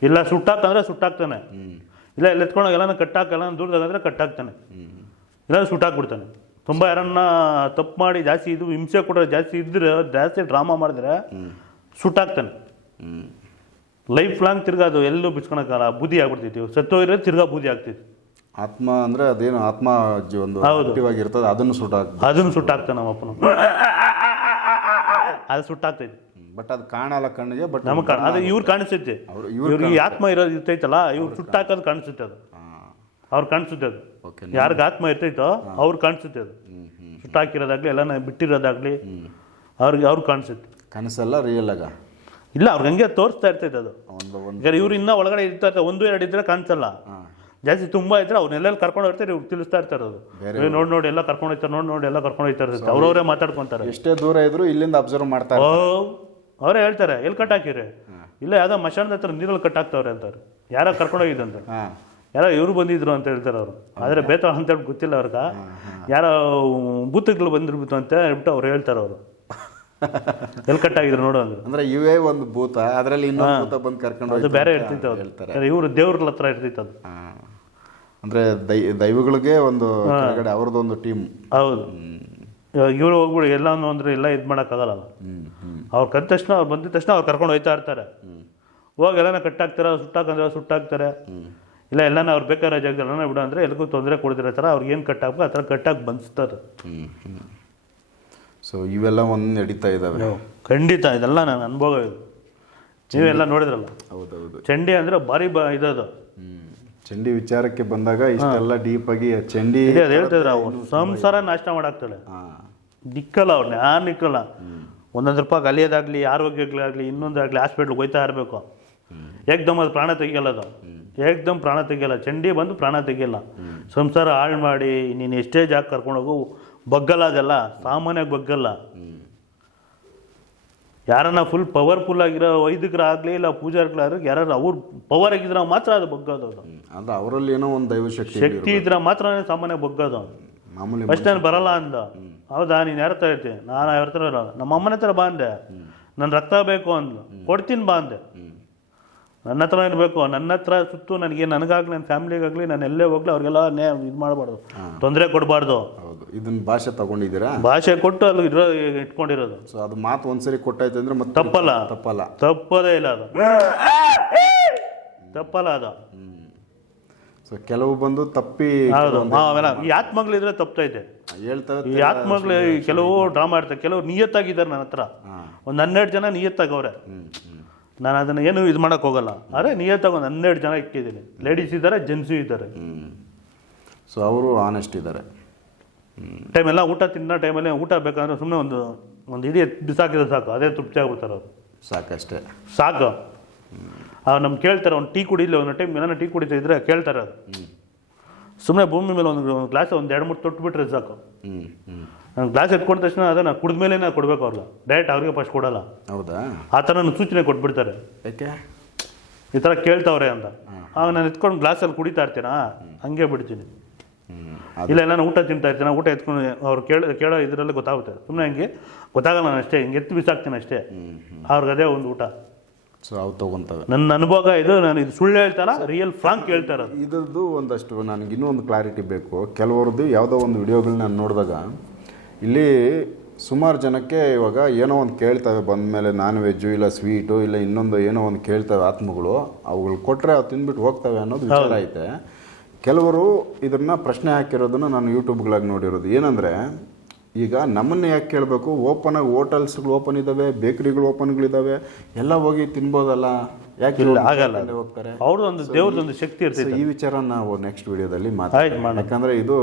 S1: ಇಲ್ಲ ಸುಟ್ಟಾಕಂದ್ರೆ ಸುಟ್ಟಾಕ್ತಾನೆ ಇಲ್ಲ ಎಲ್ಲ ಎತ್ಕೊಂಡೋಗಿ ಎಲ್ಲಾನು ಕಟ್ಟಾಕ ಎಲ್ಲ ದೂರದಾಗಂದ್ರೆ ಕಟ್ಟಾಕ್ತಾನೆ ಇಲ್ಲ ಸುಟ್ಟಾಕ್ಬಿಡ್ತಾನೆ. ತುಂಬ ಯಾರನ್ನ ತಪ್ಪು ಮಾಡಿ ಜಾಸ್ತಿ ಇದು ಹಿಂಸೆ ಕೊಡೋ ಜಾಸ್ತಿ ಇದ್ರೆ ಜಾಸ್ತಿ ಡ್ರಾಮಾ ಮಾಡಿದ್ರೆ
S2: ಸುಟ್ಟಾಗ್ತಾನೆ.
S1: ಲೈಫ್ ಲಾಂಗ್ ತಿರ್ಗಾ ಅದು ಎಲ್ಲೂ ಬಿಚ್ಕೊಳಕ್ಕಾಗಲ್ಲ ಬೂದಿ ಆಗ್ಬಿಡ್ತೈತಿ. ಸತ್ತೋಗಿರೋದು ತಿರ್ಗಾ ಬೂದಿ ಆಗ್ತೈತಿ.
S2: ಆತ್ಮ ಅಂದ್ರೆ ಅದೇನು ಆತ್ಮ ಒಂದು. ಆಕ್ಟಿವ್ ಆಗಿರ್ತದೆ ಅದನ್ನು ಸುಟ್ಟು
S1: ಅದನ್ನು ಸುಟ್ಟಾಗ್ತಾನೆ ನಮ್ಮಪ್ಪನ ಅದು ಸುಟ್ಟಾಗ್ತೈತಿ.
S2: ಬಟ್ ಅದು ಕಾಣಲ್ಲ ಕಣ್ಣಿಗೆ ಬಟ್
S1: ನಮಗೆ ಕಾಣ ಅದು ಇವ್ರು ಕಾಣಿಸುತ್ತೆ. ಇವ್ರಿಗೆ ಆತ್ಮ ಇರೋದು ಇರ್ತೈತಲ್ಲ ಇವ್ರು ಸುಟ್ಟಾಕೋದು ಕಾಣಿಸುತ್ತೆ ಅದು. ಅವ್ರು ಕಾಣಿಸುತ್ತೆ ಅದು.
S2: ಓಕೆ
S1: ಯಾರಿಗೆ ಆತ್ಮ ಇರ್ತೈತೋ ಅವ್ರು ಕಾಣಿಸುತ್ತೆ ಅದು. ಸುಟ್ಟಾಕಿರೋದಾಗ್ಲಿ ಎಲ್ಲ ಬಿಟ್ಟಿರೋದಾಗ್ಲಿ ಅವ್ರಿಗೆ ಅವ್ರು ಕಾಣಿಸುತ್ತೆ.
S2: ಕನಸಲ್ಲ ರಿಯಲ್ ಆಗ?
S1: ಇಲ್ಲ ಅವ್ರಿಗೆ ಹಂಗೆ ತೋರಿಸ್ತಾ ಇರ್ತೈತೆ ಅದು. ಈಗ ಇವ್ರು ಇನ್ನೂ ಒಳಗಡೆ ಇರ್ತಾ ಇರ್ತಾರೆ ಒಂದು ಎರಡು ಇದ್ರೆ ಕಾಣಿಸಲ್ಲ. ಜಾಸ್ತಿ ತುಂಬಾ ಇದ್ರೆ ಅವ್ರನ್ನೆಲ್ಲ ಕರ್ಕೊಂಡು ಹೋಗ್ತಾರೆ ಇವ್ರು ತಿಳಿಸ್ತಾ ಇರ್ತಾರೆ ಅದು. ನೋಡಿ ನೋಡಿ ಎಲ್ಲ ಕರ್ಕೊಂಡು ಹೋಗ್ತಾರೆ ನೋಡಿ ನೋಡಿ ಎಲ್ಲ ಕರ್ಕೊಂಡು ಹೋಗ್ತಾರೆ ಇರ್ತೈತೆ ಅವ್ರವರೇ ಮಾತಾಡ್ಕೊಂತಾರೆ.
S2: ಎಷ್ಟೇ ದೂರ ಇದ್ರು ಇಲ್ಲಿಂದ ಅಬ್ಸರ್ವ್
S1: ಮಾಡ್ತಾರೆ ಅವರೇ ಹೇಳ್ತಾರೆ ಎಲ್ಲಿ ಕಟ್ಟಾಕಿರಿ ಇಲ್ಲ ಯಾವ್ದೋ ಮಶಾನದ ಹತ್ರ ನೀರಲ್ಲಿ ಕಟ್ಟಾಕ್ತವ್ರೆ ಅಂತಾರೆ. ಯಾರೋ ಕರ್ಕೊಂಡು ಹೋಗಿದ್ದಂತ ಯಾರೋ ಇವರು ಬಂದಿದ್ರು ಅಂತ ಹೇಳ್ತಾರೆ ಅವರು. ಆದರೆ ಬೇತ ಅಂತ ಹೇಳಿ ಗೊತ್ತಿಲ್ಲ ಅವ್ರಿಗೆ. ಯಾರೋ ಬೂತ್ಗಳು ಬಂದಿರ್ಬಿಟ್ಟು ಅಂತ ಹೇಳ್ಬಿಟ್ಟು ಅವ್ರು ಹೇಳ್ತಾರೆ ಅವರು. (laughs) ಎಲ್ಲಿ ಕಟ್ಟಾಗಿದ್ರು ನೋಡು ಅಂದ್ರೆ.
S2: ಅಂದ್ರೆ ಇವೇ ಒಂದು ಭೂತ ಅದರಲ್ಲಿ ಇನ್ನೊಂದು ಭೂತ ಬಂದು ಕರ್ಕೊಂಡು
S1: ಅದು ಬೇರೆ ಇರ್ತಿತ್ತು ಅವ್ರು
S2: ಹೇಳ್ತಾರೆ.
S1: ಇವರು ದೇವ್ರ ಹತ್ರ ಇರ್ತಿತ್ತು ಅದು.
S2: ಅಂದ್ರೆ ದೈ ದೈವಗಳಿಗೆ ಒಂದು ಕಡೆ ಅವ್ರದ್ದೊಂದು ಟೀಮ್
S1: ಹೌದು. ಇವರು ಹೋಗ್ಬಿಡಿ ಎಲ್ಲಾನು ಅಂದ್ರೆ ಎಲ್ಲ ಇದು ಮಾಡೋಕ್ಕಾಗಲ್ಲ ಅವ್ರು ಕದ್ದ ತಕ್ಷಣ ಅವ್ರು ಬಂದಿದ ತಕ್ಷಣ ಅವ್ರು ಕರ್ಕೊಂಡು ಹೋಯ್ತಾ ಇರ್ತಾರೆ. ಹೋಗಿ ಎಲ್ಲ ಕಟ್ಟಾಕ್ತಾರೆ ಸುಟ್ಟಾಕಂದ್ರೆ ಸುಟ್ಟಾಕ್ತಾರೆ. ಇಲ್ಲ ಎಲ್ಲಾನ ಅವ್ರು ಬೇಕಾದ ಜಾಗದಲ್ಲಿ ಬಿಡು ಅಂದರೆ ಎಲ್ಲಿಗೂ ತೊಂದರೆ ಕೊಡ್ದಿರೋ ಥರ ಅವ್ರಿಗೆ ಏನು ಕಟ್ಟಾಕೋ ಆ ಥರ ಕಟ್ಟಾಗಿ ಬಂದಿಸ್ತಾರೆ
S2: ಸೊ ಇವೆಲ್ಲ ಒಂದು ನಡೀತಾ ಇದ್ದಾವೆ
S1: ಖಂಡಿತ ಇದೆಲ್ಲ ನನ್ನ ಅನುಭವ ಇದು. ನೀವೆಲ್ಲ ನೋಡಿದ್ರಲ್ಲ?
S2: ಹೌದೌದು.
S1: ಚಂಡಿ ಅಂದರೆ ಭಾರಿ ಬ ಇದದು.
S2: ಚಂಡಿ ವಿಚಾರಕ್ಕೆ ಬಂದಾಗ ಇಷ್ಟೆಲ್ಲ ಡೀಪ್ ಆಗಿ ಚಂಡಿ
S1: ಇದೆ ಅದು ಹೇಳ್ತಿದ್ರ ಅವ್ರು ಸಂಸಾರ ನಾಶ ಮಾಡಾಕ್ತಾಳೆ. ನಿಕ್ಕಲ್ಲ ಅವ್ರನ್ನ ಯಾರು ನಿಕ್ಕಲ್ಲ. ಒಂದೊಂದು ರೂಪಾಯಿ ಕಲಿಯೋದಾಗಲಿ ಆರೋಗ್ಯಗಳಾಗಲಿ ಇನ್ನೊಂದಾಗಲಿ ಹಾಸ್ಪಿಟ್ಲ್ಗೆ ಹೋಯ್ತಾ ಇರಬೇಕು. ಏಕ್ದಮ್ ಅದು ಪ್ರಾಣ ತೆಗಿಯಲ್ಲ ಅದು ಏಕ್ದಮ್ ಪ್ರಾಣ ತೆಗಿಯಲ್ಲ ಚಂಡಿ ಬಂದು ಪ್ರಾಣ ತೆಗಿಯಲ್ಲ. ಸಂಸಾರ ಹಾಳು ಮಾಡಿ ನೀನು ಎಷ್ಟೇ ಜಾಗ ಕರ್ಕೊಂಡೋಗು ಬಗ್ಗಲ್ಲ ಅದೆಲ್ಲ ಸಾಮಾನ್ಯವಾಗಿ ಬಗ್ಗಲ್ಲ. ಯಾರನ್ನ ಫುಲ್ ಪವರ್ಫುಲ್ ಆಗಿರೋ ವೈದಿಕರಾಗಲಿ ಇಲ್ಲ ಪೂಜಾರಿಗಳಾಗ್ಲಿ ಯಾರು ಅವ್ರು ಪವರ್ ಆಗಿದ್ರೆ ಮಾತ್ರ ಅದು ಬಗ್ಗೋದು ಅದು.
S2: ಅವರಲ್ಲಿ ಏನೋ ಒಂದು ದೈವ ಶಕ್ತಿ
S1: ಶಕ್ತಿ ಇದ್ರೆ ಮಾತ್ರ ಸಾಮಾನ್ಯ ಬಗ್ಗೋದು
S2: ಮಾಮೂಲಿ
S1: ಫಸ್ಟ್ ನಾನು ಬರಲ್ಲ ಅಂದ. ಹೌದಾ ನೀನು ಯಾರ ಹತ್ರ ಇರ್ತೀನಿ ನಾನು ಯಾರ ಹತ್ರ ಇರಲ್ಲ ನಮ್ಮ ಅಮ್ಮನ ಹತ್ರ ಬಾ ಅಂದೆ. ನನ್ನ ರಕ್ತ ಬೇಕು ಅಂದ್ಲು. ಕೊಡ್ತೀನಿ ಬಾ ಅಂದೆ. ನನ್ನ ಹತ್ರ ಇರಬೇಕು. ನನ್ನ ಹತ್ರ ಸುತ್ತು ನನಗೆ ನನಗಾಗ್ಲಿ ನನ್ನ ಫ್ಯಾಮಿಲಿಗಾಗಲಿ ನಾನು ಎಲ್ಲೇ ಹೋಗ್ಲಿ ಅವ್ರಿಗೆಲ್ಲ ನೇ ಇದು ಮಾಡಬಾರ್ದು. ತೊಂದರೆ ಕೊಡಬಾರ್ದು.
S2: ಹೌದು. ಇದನ್ನ ಭಾಷೆ ತಗೊಂಡಿದ್ದೀರಾ?
S1: ಭಾಷೆ ಕೊಟ್ಟು ಅಲ್ಲಿ ಇರೋ ಇಟ್ಕೊಂಡಿರೋದು.
S2: ಸೊ ಅದು ಮಾತು ಒಂದ್ಸರಿ ಕೊಟ್ಟಾಯ್ತು ಅಂದ್ರೆ ಮತ್ತೆ
S1: ತಪ್ಪಲ್ಲ.
S2: ತಪ್ಪಲ್ಲ.
S1: ತಪ್ಪದೇ ಇಲ್ಲ ಅದು. ತಪ್ಪಲ್ಲ ಅದು.
S2: ಸೊ ಕೆಲವು ಬಂದು ತಪ್ಪಿ
S1: ಹೌದು. ಅವೆಲ್ಲ ಈ ಆತ್ಮಗಳಿದ್ರೆ ತಪ್ಪೈತೆ
S2: ಹೇಳ್ತಾರೆ
S1: ಈ ಆತ್ಮಗಳು ಕೆಲವು ಡ್ರಾಮಾ ಇರ್ತವೆ ಕೆಲವು ನಿಯತ್ತಾಗಿದ್ದಾರೆ ನನ್ನ ಹತ್ರ. ಒಂದು ಹನ್ನೆರಡು ಜನ ನಿಯತ್ತಾಗವ್ರೆ.
S2: ಹ್ಮ್ ಹ್ಮ್.
S1: ನಾನು ಅದನ್ನು ಏನು ಇದು ಮಾಡೋಕೆ ಹೋಗಲ್ಲ. ಆದರೆ ನಿಯತ್ತಾಗಿ ತಗೊಂಡು ಹನ್ನೆರಡು ಜನ ಇಟ್ಟಿದ್ದೀನಿ. ಲೇಡೀಸ್ ಇದ್ದಾರೆ ಜೆಂಟ್ಸು ಇದ್ದಾರೆ
S2: ಸೊ ಅವರು ಆನೆಸ್ಟ್ ಇದ್ದಾರೆ
S1: ಟೈಮೆಲ್ಲ ಊಟ ತಿನ್ನೋ ಟೈಮಲ್ಲಿ ಊಟ ಬೇಕಂದ್ರೆ ಸುಮ್ಮನೆ ಒಂದು ಒಂದು ಇಡೀ ಬಿಸಾಕಿದ್ರೆ ಸಾಕು. ಅದೇ ತೃಪ್ತಿ ಆಗ್ಬಿಡ್ತಾರೆ ಅವರು.
S2: ಸಾಕಷ್ಟೇ.
S1: ಸಾಕು. ಅವ್ರು ನಮ್ಗೆ ಕೇಳ್ತಾರೆ ಒಂದು ಟೀ ಕುಡಿಲಿ ಒಂದು ಟೈಮ್ ಏನಾರು ಟೀ ಕುಡಿತಾ ಇದ್ರೆ ಕೇಳ್ತಾರೆ ಅದು ಸುಮ್ಮನೆ ಭೂಮಿ ಮೇಲೆ ಒಂದು ಗ್ಲಾಸ್ ಒಂದು ಎರಡು ಮೂರು ತೊಟ್ಟು ಬಿಟ್ರೆ ಸಾಕು ನಾನು ಗ್ಲಾಸ್ ಎತ್ಕೊಂಡ ತಕ್ಷಣ ಅದನ್ನು ಕುಡಿದ ಮೇಲೆ ನಾನು ಕೊಡ್ಬೇಕು ಅವ್ರಿಗೆ. ಡೈರೆಕ್ಟ್ ಅವ್ರಿಗೆ ಫಸ್ಟ್ ಕೊಡಲ್ಲ.
S2: ಹೌದಾ?
S1: ಆ ಥರ ನನ್ನ ಸೂಚನೆ ಕೊಟ್ಬಿಡ್ತಾರೆ.
S2: ಯಾಕೆ?
S1: ಈ ಥರ ಕೇಳ್ತಾವ್ರೆ ಅಂತ. ಆಗ ನಾನು ಎತ್ಕೊಂಡು ಗ್ಲಾಸಲ್ಲಿ ಕುಡಿತಾ ಇರ್ತೀನಾ? ಹಂಗೆ ಬಿಡ್ತೀನಿ. ಇಲ್ಲ ನಾನು ಊಟ ತಿಂತಾ ಇರ್ತೀನಿ? ಊಟ ಎತ್ಕೊಂಡು ಅವ್ರು ಕೇಳೋ ಕೇಳೋ ಇದರಲ್ಲೇ ಗೊತ್ತಾಗುತ್ತೆ. ಸುಮ್ಮನೆ ಹಂಗೆ. ಗೊತ್ತಾಗಲ್ಲ ನಾನು ಅಷ್ಟೇ. ಹಿಂಗೆ ಎತ್ತು ಬಿಸಾಕ್ತೀನಿ ಅಷ್ಟೇ. ಅವ್ರಿಗೆ ಅದೇ ಒಂದು ಊಟ.
S2: ಸೊ ಅವು ತಗೊಂತವೆ
S1: ನನ್ನ ಅನುಭವ ಇದು. ನಾನು ಇದು ಸುಳ್ಳು ಹೇಳ್ತಾರ ರಿಯಲ್ ಫ್ರಾಂಕ್ ಹೇಳ್ತಾರ ಇದರದ್ದು
S2: ಇದ್ರದ್ದು ಒಂದಷ್ಟು ನನಗೆ ಇನ್ನೂ ಒಂದು ಕ್ಲಾರಿಟಿ ಬೇಕು. ಕೆಲವರದ್ದು ಯಾವುದೋ ಒಂದು ವಿಡಿಯೋಗಳನ್ನ ನಾನು ನೋಡಿದಾಗ ಇಲ್ಲಿ ಸುಮಾರು ಜನಕ್ಕೆ ಇವಾಗ ಏನೋ ಒಂದು ಕೇಳ್ತವೆ ಬಂದಮೇಲೆ ನಾನ್ ವೆಜ್ಜು ಇಲ್ಲ ಸ್ವೀಟು ಇಲ್ಲ ಇನ್ನೊಂದು ಏನೋ ಒಂದು ಕೇಳ್ತವೆ ಆತ್ಮಗಳು ಅವುಗಳು ಕೊಟ್ಟರೆ ಅವು ತಿಂದ್ಬಿಟ್ಟು ಹೋಗ್ತವೆ ಅನ್ನೋದು ವಿಚಾರ ಐತೆ. ಕೆಲವರು ಇದನ್ನು ಪ್ರಶ್ನೆ ಹಾಕಿರೋದನ್ನು ನಾನು ಯೂಟ್ಯೂಬ್ಗಳಾಗಿ ನೋಡಿರೋದು. ಏನಂದರೆ ಈಗ ನಮ್ಮನ್ನು ಯಾಕೆ ಕೇಳಬೇಕು? ಓಪನ್ ಆಗಿ ಹೋಟೆಲ್ಸ್ಗಳು ಓಪನ್ ಇದ್ದಾವೆ ಬೇಕರಿಗಳು ಓಪನ್ಗಳಿದ್ದಾವೆ ಎಲ್ಲ ಹೋಗಿ ತಿನ್ಬೋದಲ್ಲ? ಯಾಕೆ
S1: ಆಗಲ್ಲ.
S2: ಹೋಗ್ತಾರೆ,
S1: ಅವ್ರದ್ದು ಶಕ್ತಿ ಇರ್ತದೆ
S2: ಈ ವಿಚಾರ ನಾವು ನೆಕ್ಸ್ಟ್ ವಿಡಿಯೋದಲ್ಲಿ ಮಾತಾಡ್ತೀವಿ.
S1: ಯಾಕಂದರೆ
S2: ಯಾಕಂದ್ರೆ ಇದು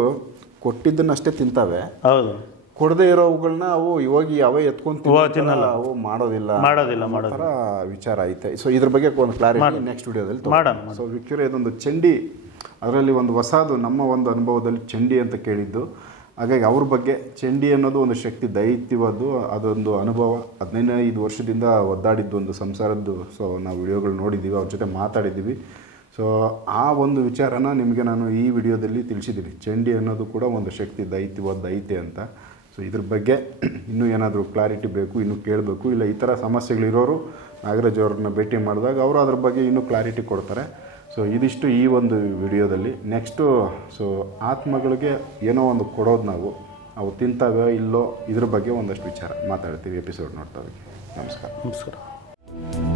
S2: ಕೊಟ್ಟಿದ್ದನ್ನಷ್ಟೇ ತಿಂತಾವೆ.
S1: ಹೌದು.
S2: ಕೊಡದೆ ಇರೋವುಗಳನ್ನ ಅವು ಇವಾಗ ಯಾವ ಎತ್ಕೊಂಡು
S1: ತಿನ್ನಲ್ಲ.
S2: ಅವು ಮಾಡೋದಿಲ್ಲ.
S1: ಮಾಡೋದಿಲ್ಲ, ಮಾಡೋದಿಲ್ಲ.
S2: ವಿಚಾರ ಐತೆ. ಸೊ ಇದ್ರ ಬಗ್ಗೆ ಒಂದು ಕ್ಲಾರಿಟಿ ನೆಕ್ಸ್ಟ್ ವಿಡಿಯೋದಲ್ಲಿ
S1: ಮಾಡೋಣ,
S2: ಸೊ ವಿಕ್ಟೋರಿ ಇದೊಂದು ಚಂಡಿ. ಅದರಲ್ಲಿ ಒಂದು ಹೊಸದು ನಮ್ಮ ಒಂದು ಅನುಭವದಲ್ಲಿ ಚಂಡಿ ಅಂತ ಕೇಳಿದ್ದು. ಹಾಗಾಗಿ ಅವ್ರ ಬಗ್ಗೆ ಚಂಡಿ ಅನ್ನೋದು ಒಂದು ಶಕ್ತಿ ದೈತ್ಯವಾದ್ದು ಅದೊಂದು ಅನುಭವ. ಹದಿನೈದು ವರ್ಷದಿಂದ ಒದ್ದಾಡಿದ್ದು ಒಂದು ಸಂಸಾರದ್ದು. ಸೊ ನಾವು ವಿಡಿಯೋಗಳು ನೋಡಿದ್ದೀವಿ ಅವ್ರ ಜೊತೆ ಮಾತಾಡಿದ್ದೀವಿ. ಸೊ ಆ ಒಂದು ವಿಚಾರನ ನಿಮಗೆ ನಾನು ಈ ವಿಡಿಯೋದಲ್ಲಿ ತಿಳಿಸಿದ್ದೀನಿ. ಚಂಡಿ ಅನ್ನೋದು ಕೂಡ ಒಂದು ಶಕ್ತಿ ದೈತ್ಯವಾದ ಐತೆ ಅಂತ. ಸೊ ಇದ್ರ ಬಗ್ಗೆ ಇನ್ನೂ ಏನಾದರೂ ಕ್ಲಾರಿಟಿ ಬೇಕು, ಇನ್ನೂ ಕೇಳಬೇಕು, ಇಲ್ಲ ಈ ಥರ ಸಮಸ್ಯೆಗಳಿರೋರು ನಾಗರಾಜ್ ಅವ್ರನ್ನ ಭೇಟಿ ಮಾಡಿದಾಗ ಅವರು ಅದ್ರ ಬಗ್ಗೆ ಇನ್ನೂ ಕ್ಲಾರಿಟಿ ಕೊಡ್ತಾರೆ. ಸೊ ಇದಿಷ್ಟು ಈ ಒಂದು ವಿಡಿಯೋದಲ್ಲಿ. ನೆಕ್ಸ್ಟು ಸೊ ಆತ್ಮಗಳಿಗೆ ಏನೋ ಒಂದು ಕೊಡೋದು ನಾವು, ಅವು ತಿಂತಾವೆ ಇಲ್ಲೋ ಇದ್ರ ಬಗ್ಗೆ ಒಂದಷ್ಟು ವಿಚಾರ ಮಾತಾಡ್ತೀವಿ ಎಪಿಸೋಡ್ ನೋಡ್ತಾ ನಮಸ್ಕಾರ.
S1: ನಮಸ್ಕಾರ.